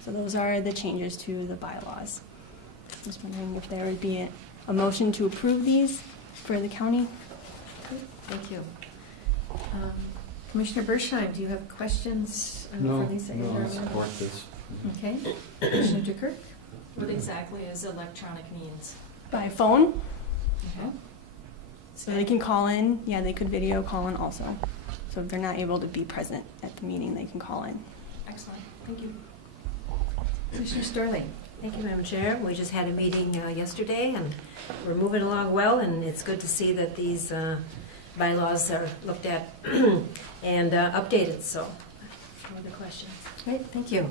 So those are the changes to the bylaws. I'm just wondering if there would be a motion to approve these for the county. Thank you. Commissioner Bershheim, do you have questions No, for Lisa? no, I support this. Okay. Commissioner DeKirk? What exactly is electronic means? By phone. Okay. So they can call in. Yeah, they could video call in also. So if they're not able to be present at the meeting, they can call in. Excellent. Thank you. Commissioner Storley? Thank you, Madam Chair. We just had a meeting yesterday, and we're moving along well, and it's good to see that these bylaws are looked at and updated. So, no other questions. Great, thank you.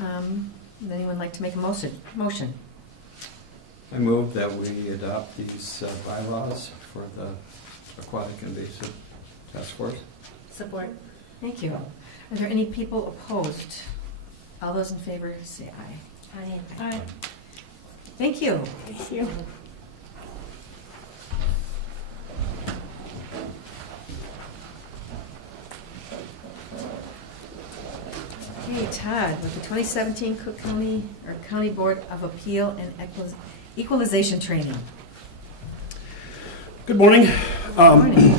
Would anyone like to make a motion? I move that we adopt these bylaws for the Aquatic Invasive Task Force. Support. Thank you. Are there any people opposed? All those in favor say aye. Aye. Aye. Thank you. Thank you. Okay, Todd, with the 2017 Cook County or County Board of Appeal and Equalization Training. Good morning. Good morning.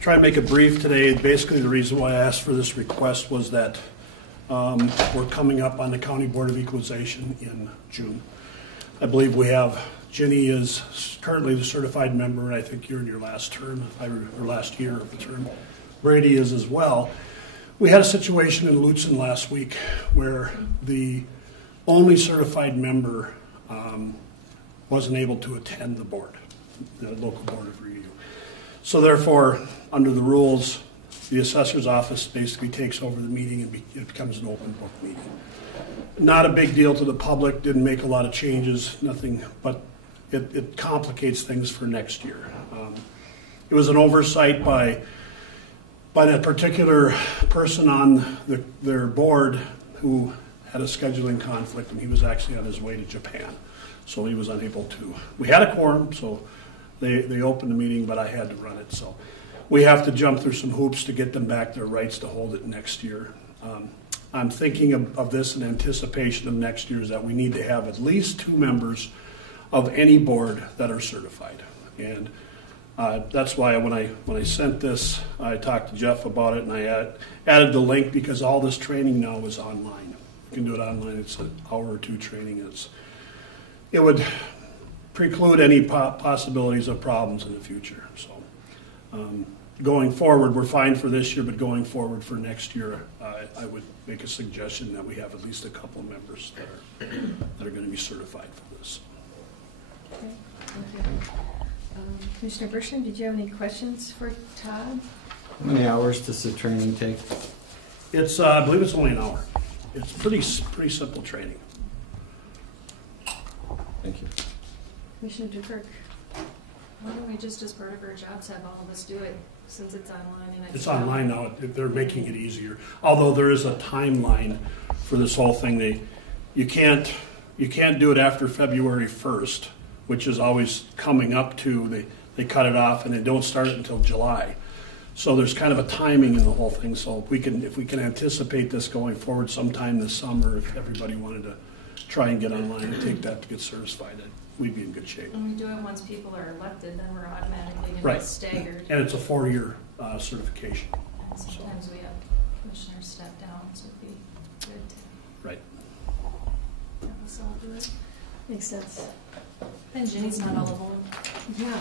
Try to make it brief today. Basically, the reason why I asked for this request was that we're coming up on the County Board of Equalization in June. I believe we have, Jenny is currently the certified member, and I think you're in your last term, or last year of the term. Brady is as well. We had a situation in Lutsen last week where the only certified member wasn't able to attend the board, the local board of review. So therefore, under the rules, the assessor's office basically takes over the meeting and it becomes an open book meeting. Not a big deal to the public, didn't make a lot of changes, nothing, but it complicates things for next year. It was an oversight by that particular person on their board who had a scheduling conflict, and he was actually on his way to Japan. So he was unable to. We had a quorum, so they opened the meeting, but I had to run it. So we have to jump through some hoops to get them back their rights to hold it next year. I'm thinking of this in anticipation of next year is that we need to have at least 2 members of any board that are certified. And that's why when I sent this, I talked to Jeff about it, and I added the link because all this training now is online. You can do it online. It's an hour or 2 training. It would preclude any possibilities of problems in the future. So going forward, we're fine for this year, but going forward for next year, I would make a suggestion that we have at least a couple of members that are going to be certified for this. Okay, thank you. Commissioner Bershheim, did you have any questions for Todd? How many hours does the training take? It's, I believe it's only an hour. It's pretty simple training. Thank you. Commissioner Dukirk? Why don't we just, as part of our jobs, have all of us do it, since it's online and It's online now. They're making it easier. Although there is a timeline for this whole thing. You can't do it after February 1st, which is always coming up to. They cut it off and they don't start it until July. So there's kind of a timing in the whole thing. So if we can anticipate this going forward sometime this summer, if everybody wanted to try and get online and take that to get certified, we'd be in good shape. When we do it once people are elected, then we're automatically going to Right. be staggered. And it's a 4-year certification. And sometimes we have commissioners step down, so it'd be good to Right. have us all do it. Makes sense. And Ginny's not all alone. Yeah.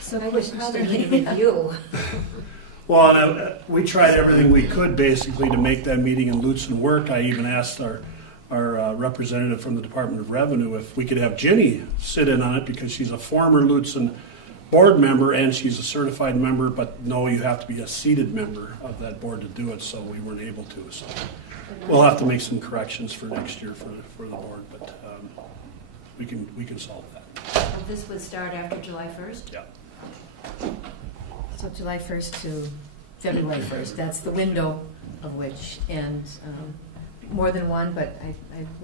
So I would probably Commissioner- review. Well, and, we tried everything we could basically to make that meeting in Lutzen work. I even asked our representative from the Department of Revenue if we could have Ginny sit in on it because she's a former Lutzen board member and she's a certified member, but no, you have to be a seated member of that board to do it, so we weren't able to. So we'll have to make some corrections for next year for the board, but we can solve that. So this would start after July 1st? Yeah. So July 1st to February 1st, that's the window of which, and more than one, but I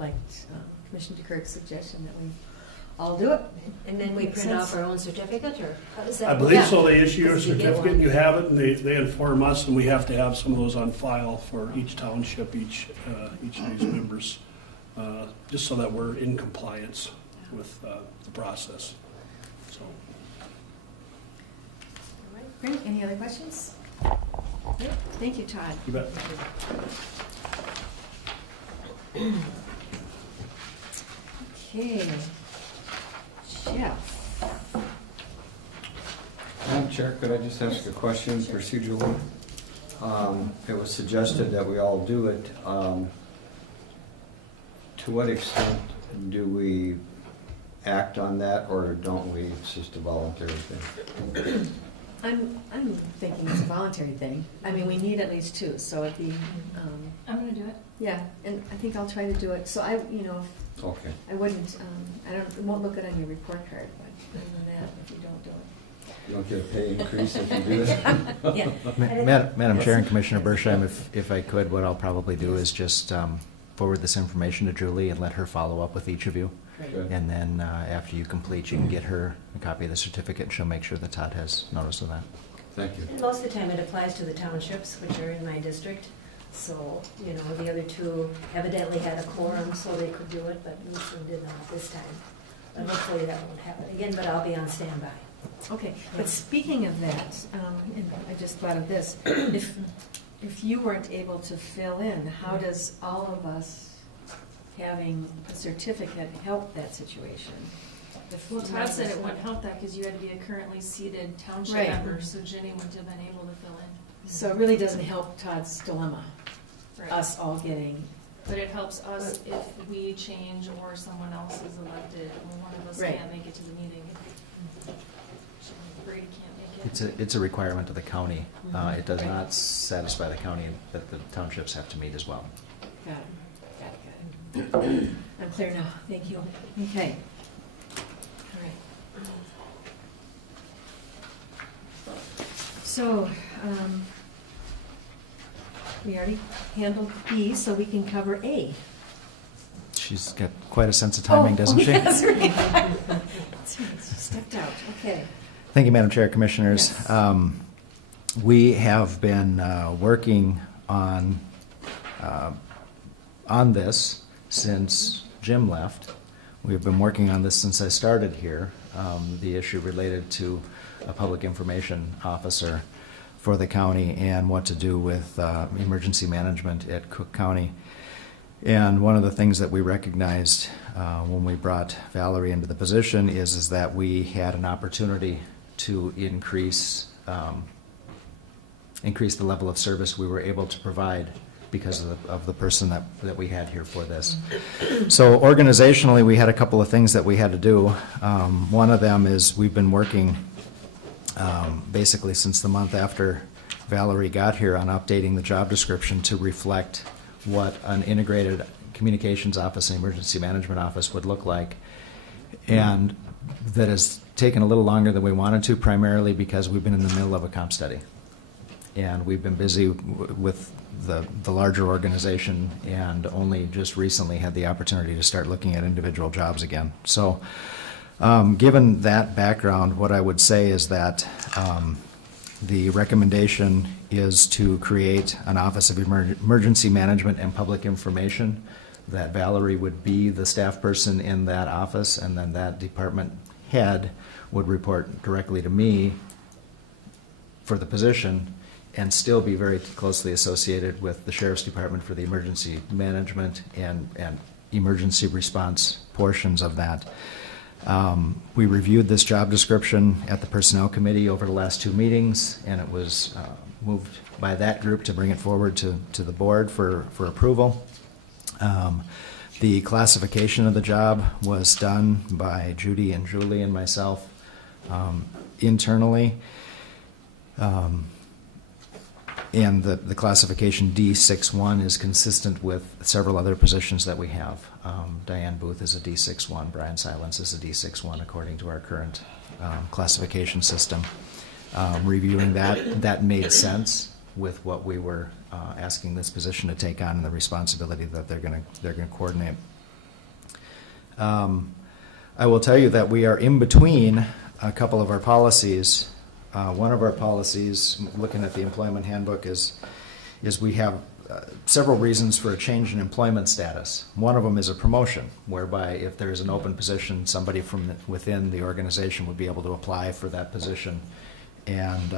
liked Commissioner Dukirk's suggestion that we all do it. And then we Makes print sense. off our own certificate, or how does that I work? believe so. They issue you a Because you get certificate and one. you have it, and they inform us, and we have to have some of those on file for each township, each of these members, just so that we're in compliance with the process. So. All right, great. Any other questions? Yep. Thank you, Todd. You bet. Okay. Jeff. Madam Chair, could I just ask a question procedurally? It was suggested that we all do it. To what extent do we act on that, or don't we? It's just a voluntary thing. I'm thinking it's a voluntary thing. I mean, we need at least two, so it'd be. I'm going to do it. Yeah, and I think I'll try to do it. So Okay. I wouldn't. It won't look good on your report card, but other than that, if you don't do it. You don't get a pay increase if you do that? Yeah. Madam Chair and Commissioner Bershheim, if I could, what I'll probably do is just forward this information to Julie and let her follow up with each of you. Good. And then after you complete, you can get her a copy of the certificate, and she'll make sure that Todd has notice of that. Thank you. And most of the time it applies to the townships, which are in my district. So, the other two evidently had a quorum, so they could do it, but Lutzen did not this time. But hopefully that won't happen again, but I'll be on standby. Okay, but speaking of that, and I just thought of this, if you weren't able to fill in, how does all of us having a certificate help that situation? Well, Todd said it wouldn't help that because you had to be a currently seated township Right. member, so Ginny wouldn't have been able to fill in. So it really doesn't help Todd's dilemma, Right. us all getting. But it helps us if we change or someone else is elected and one of us Right. can't make it to the meeting. Brady can't make it. It's a requirement of the county. It does not satisfy the county, but the townships have to meet as well. Got it. I'm clear now. Thank you. Okay. All right. So, we already handled B, so we can cover A. She's got quite a sense of timing, doesn't she? That's right. That's right. Stepped out. Okay. Thank you, Madam Chair, Commissioners. We have been working on this since Jim left. We've been working on this since I started here, the issue related to a public information officer for the county and what to do with emergency management at Cook County. And one of the things that we recognized when we brought Valerie into the position is that we had an opportunity to increase the level of service we were able to provide because of the person that we had here for this. So organizationally, we had a couple of things that we had to do. One of them is we've been working basically since the month after Valerie got here on updating the job description to reflect what an integrated communications office and emergency management office would look like. And that has taken a little longer than we wanted to, primarily because we've been in the middle of a comp study. And we've been busy with the larger organization, and only just recently had the opportunity to start looking at individual jobs again. So given that background, what I would say is that the recommendation is to create an Office of Emergency Management and Public Information, that Valerie would be the staff person in that office, and then that department head would report directly to me for the position, and still be very closely associated with the Sheriff's Department for the emergency management and emergency response portions of that. We reviewed this job description at the Personnel Committee over the last 2 meetings, and it was moved by that group to bring it forward to the board for approval. The classification of the job was done by Judy and Julie and myself internally. And the classification D61 is consistent with several other positions that we have. Diane Booth is a D61, Brian Silence is a D61 according to our current classification system. Reviewing that made sense with what we were asking this position to take on and the responsibility that they're going to coordinate. I will tell you that we are in between a couple of our policies. One of our policies, looking at the employment handbook, is we have several reasons for a change in employment status. One of them is a promotion, whereby if there's an open position, somebody from within the organization would be able to apply for that position, and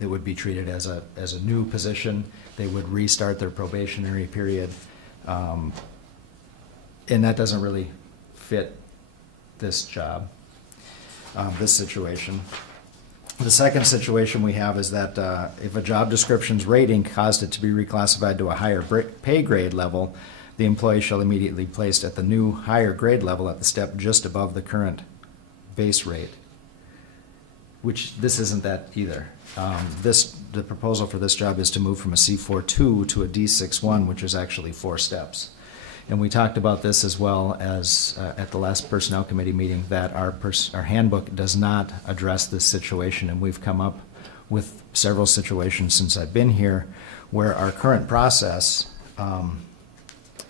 it would be treated as a new position. They would restart their probationary period, and that doesn't really fit this job, this situation. The second situation we have is that if a job description's rating caused it to be reclassified to a higher pay grade level, the employee shall immediately be placed at the new higher grade level at the step just above the current base rate, which this isn't that either. The proposal for this job is to move from a C4-2 to a D6-1, which is actually 4 steps. And we talked about this as well as at the last Personnel Committee meeting, that our handbook does not address this situation, and we've come up with several situations since I've been here where our current process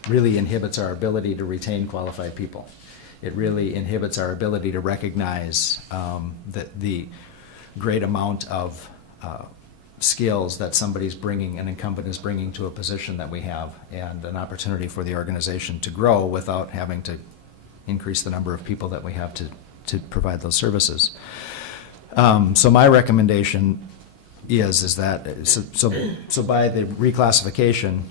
really inhibits our ability to retain qualified people. It really inhibits our ability to recognize the great amount of skills that somebody's bringing, an incumbent is bringing to a position that we have, and an opportunity for the organization to grow without having to increase the number of people that we have to provide those services. So my recommendation is that so by the reclassification,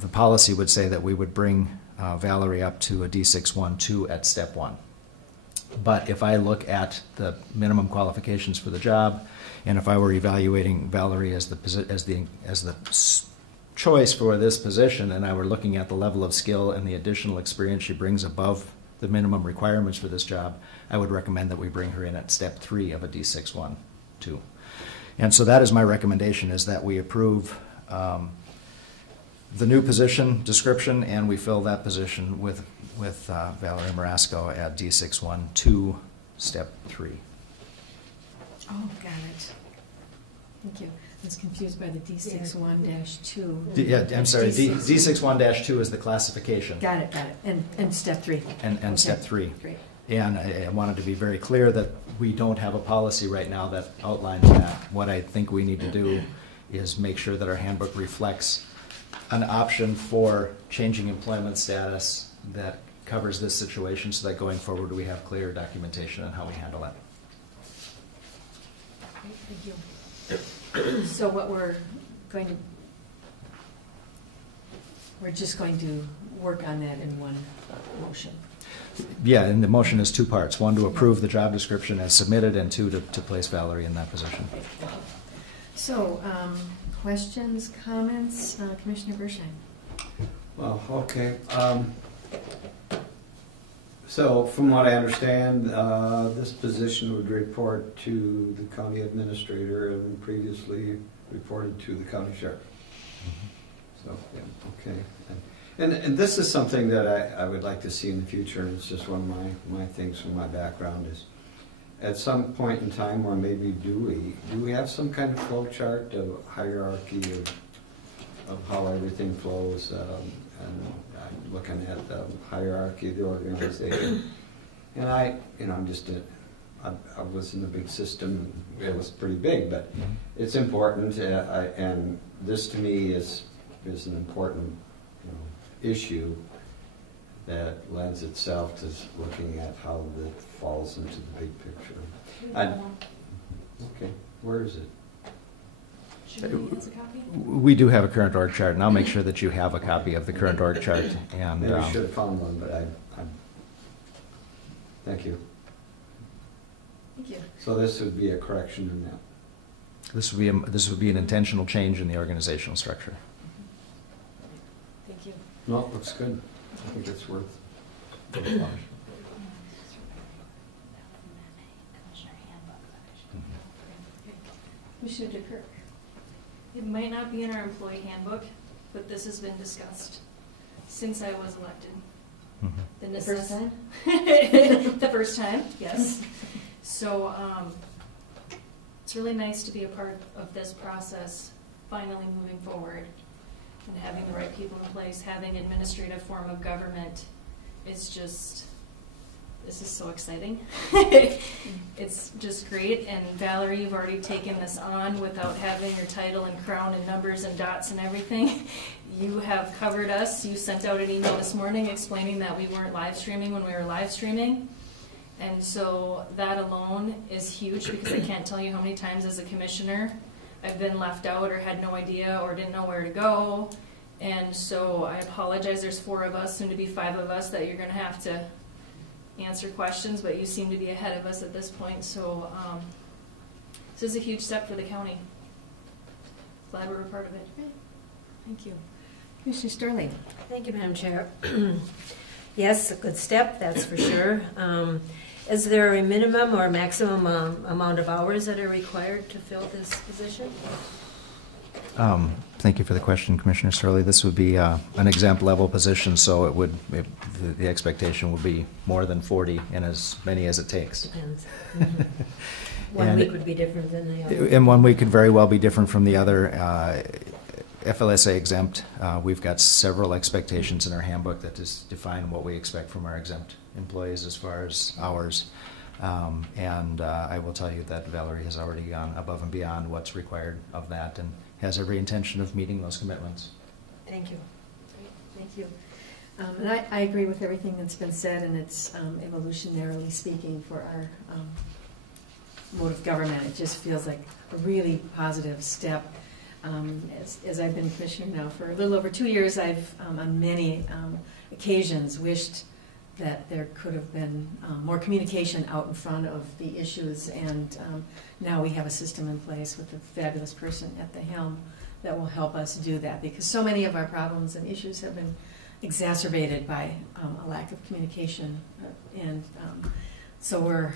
the policy would say that we would bring Valerie up to a D6-1-2 at step 1. But if I look at the minimum qualifications for the job, and if I were evaluating Valerie as the choice for this position, and I were looking at the level of skill and the additional experience she brings above the minimum requirements for this job, I would recommend that we bring her in at step 3 of a D6-1-2. And so that is my recommendation, is that we approve the new position description, and we fill that position with Valerie Marasco at D6-1-2, step 3. Oh, got it. Thank you. I was confused by the D61-2. Yeah, I'm sorry. D61-2 is the classification. Got it. And step 3. And okay. Step 3. Great. And I wanted to be very clear that we don't have a policy right now that outlines that. What I think we need to do is make sure that our handbook reflects an option for changing employment status that covers this situation, so that going forward we have clear documentation on how we handle it. Thank you. So what we're just going to work on that in one motion. Yeah, and the motion is 2 parts. 1, to approve the job description as submitted, and 2, to place Valerie in that position. So, questions, comments? Commissioner Bersheim. Well, okay. So from what I understand, this position would report to the county administrator and previously reported to the county sheriff. So, yeah, okay. And this is something that I would like to see in the future, and it's just one of my things from my background is, at some point in time, or maybe do we have some kind of flow chart of hierarchy of how everything flows? And I'm looking at the hierarchy of the organization, and I was in a big system. It was pretty big, but it's important, and this to me is an important issue that lends itself to looking at how that falls into the big picture. Okay, where is it? We do have a current org chart, and I'll make sure that you have a copy of the current org chart. And maybe I should have found one, but thank you. Thank you. So this would be a correction in that. This would be an intentional change in the organizational structure. Thank you. No, it looks good. I think it's worth it. Commissioner DeKirk. It might not be in our employee handbook, but this has been discussed since I was elected. The first time? The first time, yes. So it's really nice to be a part of this process, finally moving forward and having the right people in place, having administrative form of government. It's just, this is so exciting. It's just great. And Valerie, you've already taken this on without having your title and crown and numbers and dots and everything. You have covered us. You sent out an email this morning explaining that we weren't live streaming when we were live streaming. And so that alone is huge, because I can't tell you how many times as a commissioner I've been left out or had no idea or didn't know where to go. And so I apologize. There's 4 of us, soon to be 5 of us, that you're going to have to answer questions, but you seem to be ahead of us at this point. So this is a huge step for the county. Glad we're a part of it. Thank you. Commissioner Sterling. Thank you, Madam Chair. Yes, a good step, that's for sure. Is there a minimum or maximum amount of hours that are required to fill this position? Thank you for the question, Commissioner Sterling. This would be an exempt level position, so the expectation would be more than 40 and as many as it takes. Depends. Mm-hmm. One week would be different than the other. And 1 week could very well be different from the other. FLSA exempt, we've got several expectations in our handbook that just define what we expect from our exempt employees as far as hours. And I will tell you that Valerie has already gone above and beyond what's required of that and has every intention of meeting those commitments. Thank you. Thank you. And I agree with everything that's been said, and it's evolutionarily speaking for our mode of government. It just feels like a really positive step. As I've been commissioner now for a little over 2 years, I've on many occasions wished that there could have been more communication out in front of the issues, and now we have a system in place with a fabulous person at the helm that will help us do that, because so many of our problems and issues have been exacerbated by a lack of communication, and so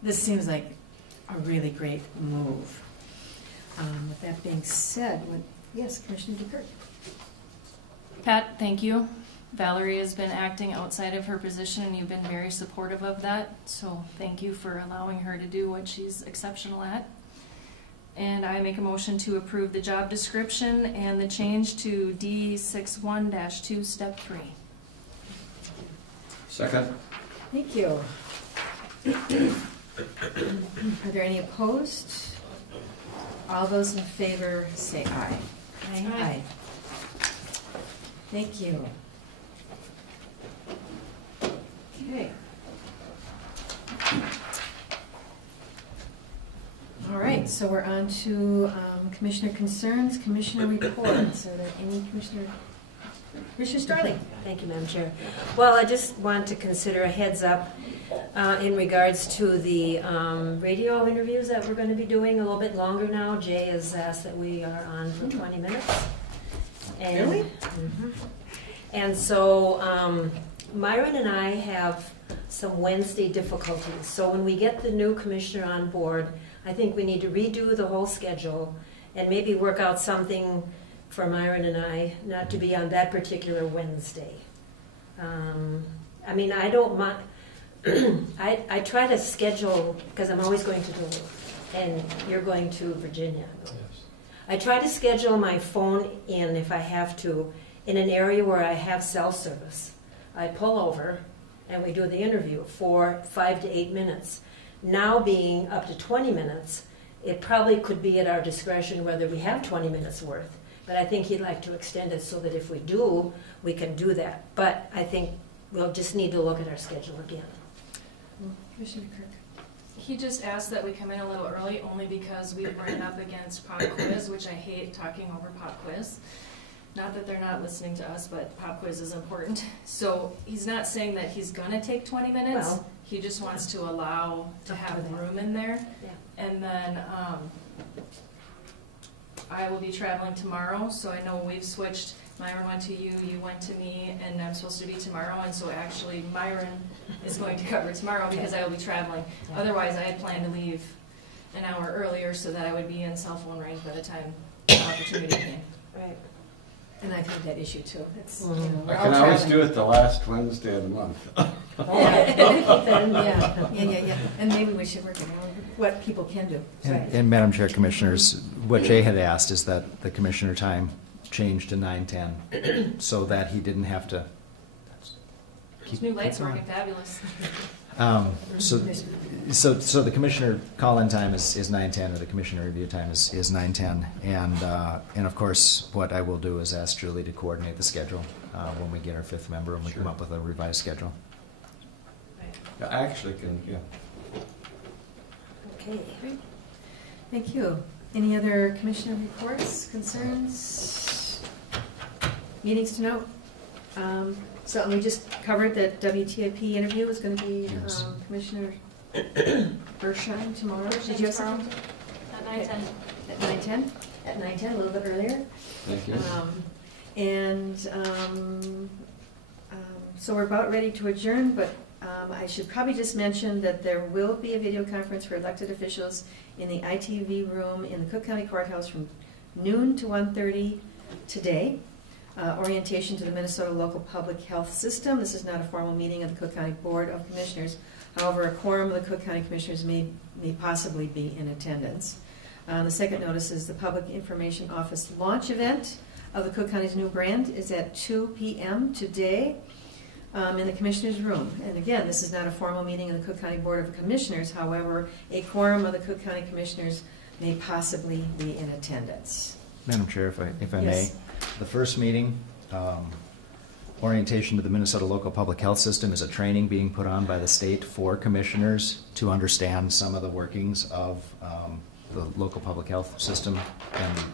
this seems like a really great move. With that being said, yes, Commissioner DeKirk. Pat, thank you. Valerie has been acting outside of her position, and you've been very supportive of that. So thank you for allowing her to do what she's exceptional at. And I make a motion to approve the job description and the change to D61-2, Step 3. Second. Thank you. Are there any opposed? All those in favor say aye. Aye. Aye. Thank you. Okay. All right, so we're on to Commissioner concerns, Commissioner reports. Are there any Commissioner Starling? Thank you, Madam Chair. Well, I just want to consider a heads up in regards to the radio interviews that we're going to be doing a little bit longer now. Jay has asked that we are on for 20 minutes. And, really? Mm-hmm. And so Myron and I have some Wednesday difficulties. So when we get the new commissioner on board, I think we need to redo the whole schedule and maybe work out something for Myron and I not to be on that particular Wednesday. I mean, I don't mind. I try to schedule, because I'm always going to Duluth, and you're going to Virginia. Yes. I try to schedule my phone in, if I have to, in an area where I have cell service. I pull over and we do the interview for 5 to 8 minutes. Now being up to 20 minutes, it probably could be at our discretion whether we have 20 minutes worth. But I think he'd like to extend it so that if we do, we can do that. But I think we'll just need to look at our schedule again. Commissioner Kirk. He just asked that we come in a little early only because we ran up against pop quiz, which I hate talking over pop quiz. Not that they're not listening to us, but pop quiz is important. So he's not saying that he's going to take 20 minutes. Well, he just wants to allow to have room in there. Yeah. And then I will be traveling tomorrow, so I know we've switched. Myron went to you, you went to me, and I'm supposed to be tomorrow, and so actually Myron is going to cover tomorrow because I will be traveling. Otherwise, I had planned to leave an hour earlier so that I would be in cell phone range by the time the opportunity came. Right. And I've had that issue too. It's, I can always do it the last Wednesday of the month. Yeah. And maybe we should work around what people can do. And Madam Chair, Commissioners, what Jay had asked is that the commissioner time changed to 9:10 so that he didn't have to Those new lights working fabulous. So the commissioner call-in time is 9:10, and the commissioner review time is 9:10, and of course what I will do is ask Julie to coordinate the schedule when we get our 5th member and we come up with a revised schedule. I actually can, yeah. Okay. Great. Thank you. Any other commissioner reports, concerns, meetings to note? So we just covered that WTIP interview is going to be Yes. Commissioner Bershine tomorrow. Did you have something? At 9:10. At 9:10? At 9:10, a little bit earlier. Thank you. So we're about ready to adjourn, but I should probably just mention that there will be a video conference for elected officials in the ITV room in the Cook County Courthouse from noon to 1:30 today. Orientation to the Minnesota Local Public Health System. This is not a formal meeting of the Cook County Board of Commissioners. However, a quorum of the Cook County Commissioners may possibly be in attendance. The second notice is the Public Information Office launch event of the Cook County's new brand is at 2 p.m. today in the Commissioners' room. And again, this is not a formal meeting of the Cook County Board of Commissioners. However, a quorum of the Cook County Commissioners may possibly be in attendance. Madam Chair, if I Yes. may, the first meeting, orientation to the Minnesota Local Public Health System, is a training being put on by the state for commissioners to understand some of the workings of the local public health system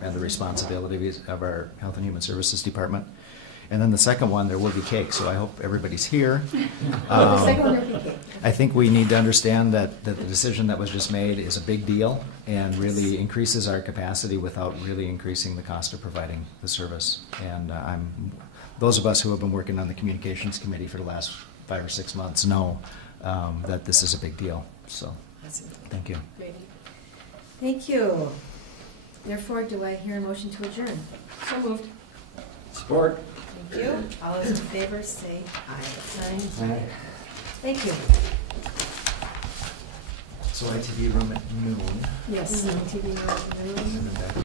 and the responsibilities of our Health and Human Services Department. And then the second one, there will be cake, so I hope everybody's here. The second one, there will be cake. I think we need to understand that the decision that was just made is a big deal and really increases our capacity without really increasing the cost of providing the service. And those of us who have been working on the Communications Committee for the last 5 or 6 months know that this is a big deal. So, thank you. Great. Thank you. Therefore, do I hear a motion to adjourn? So moved. Support. Thank you. All those in favor say aye. Aye. Thank you. So ITV room at noon. Yes, TV room. And then back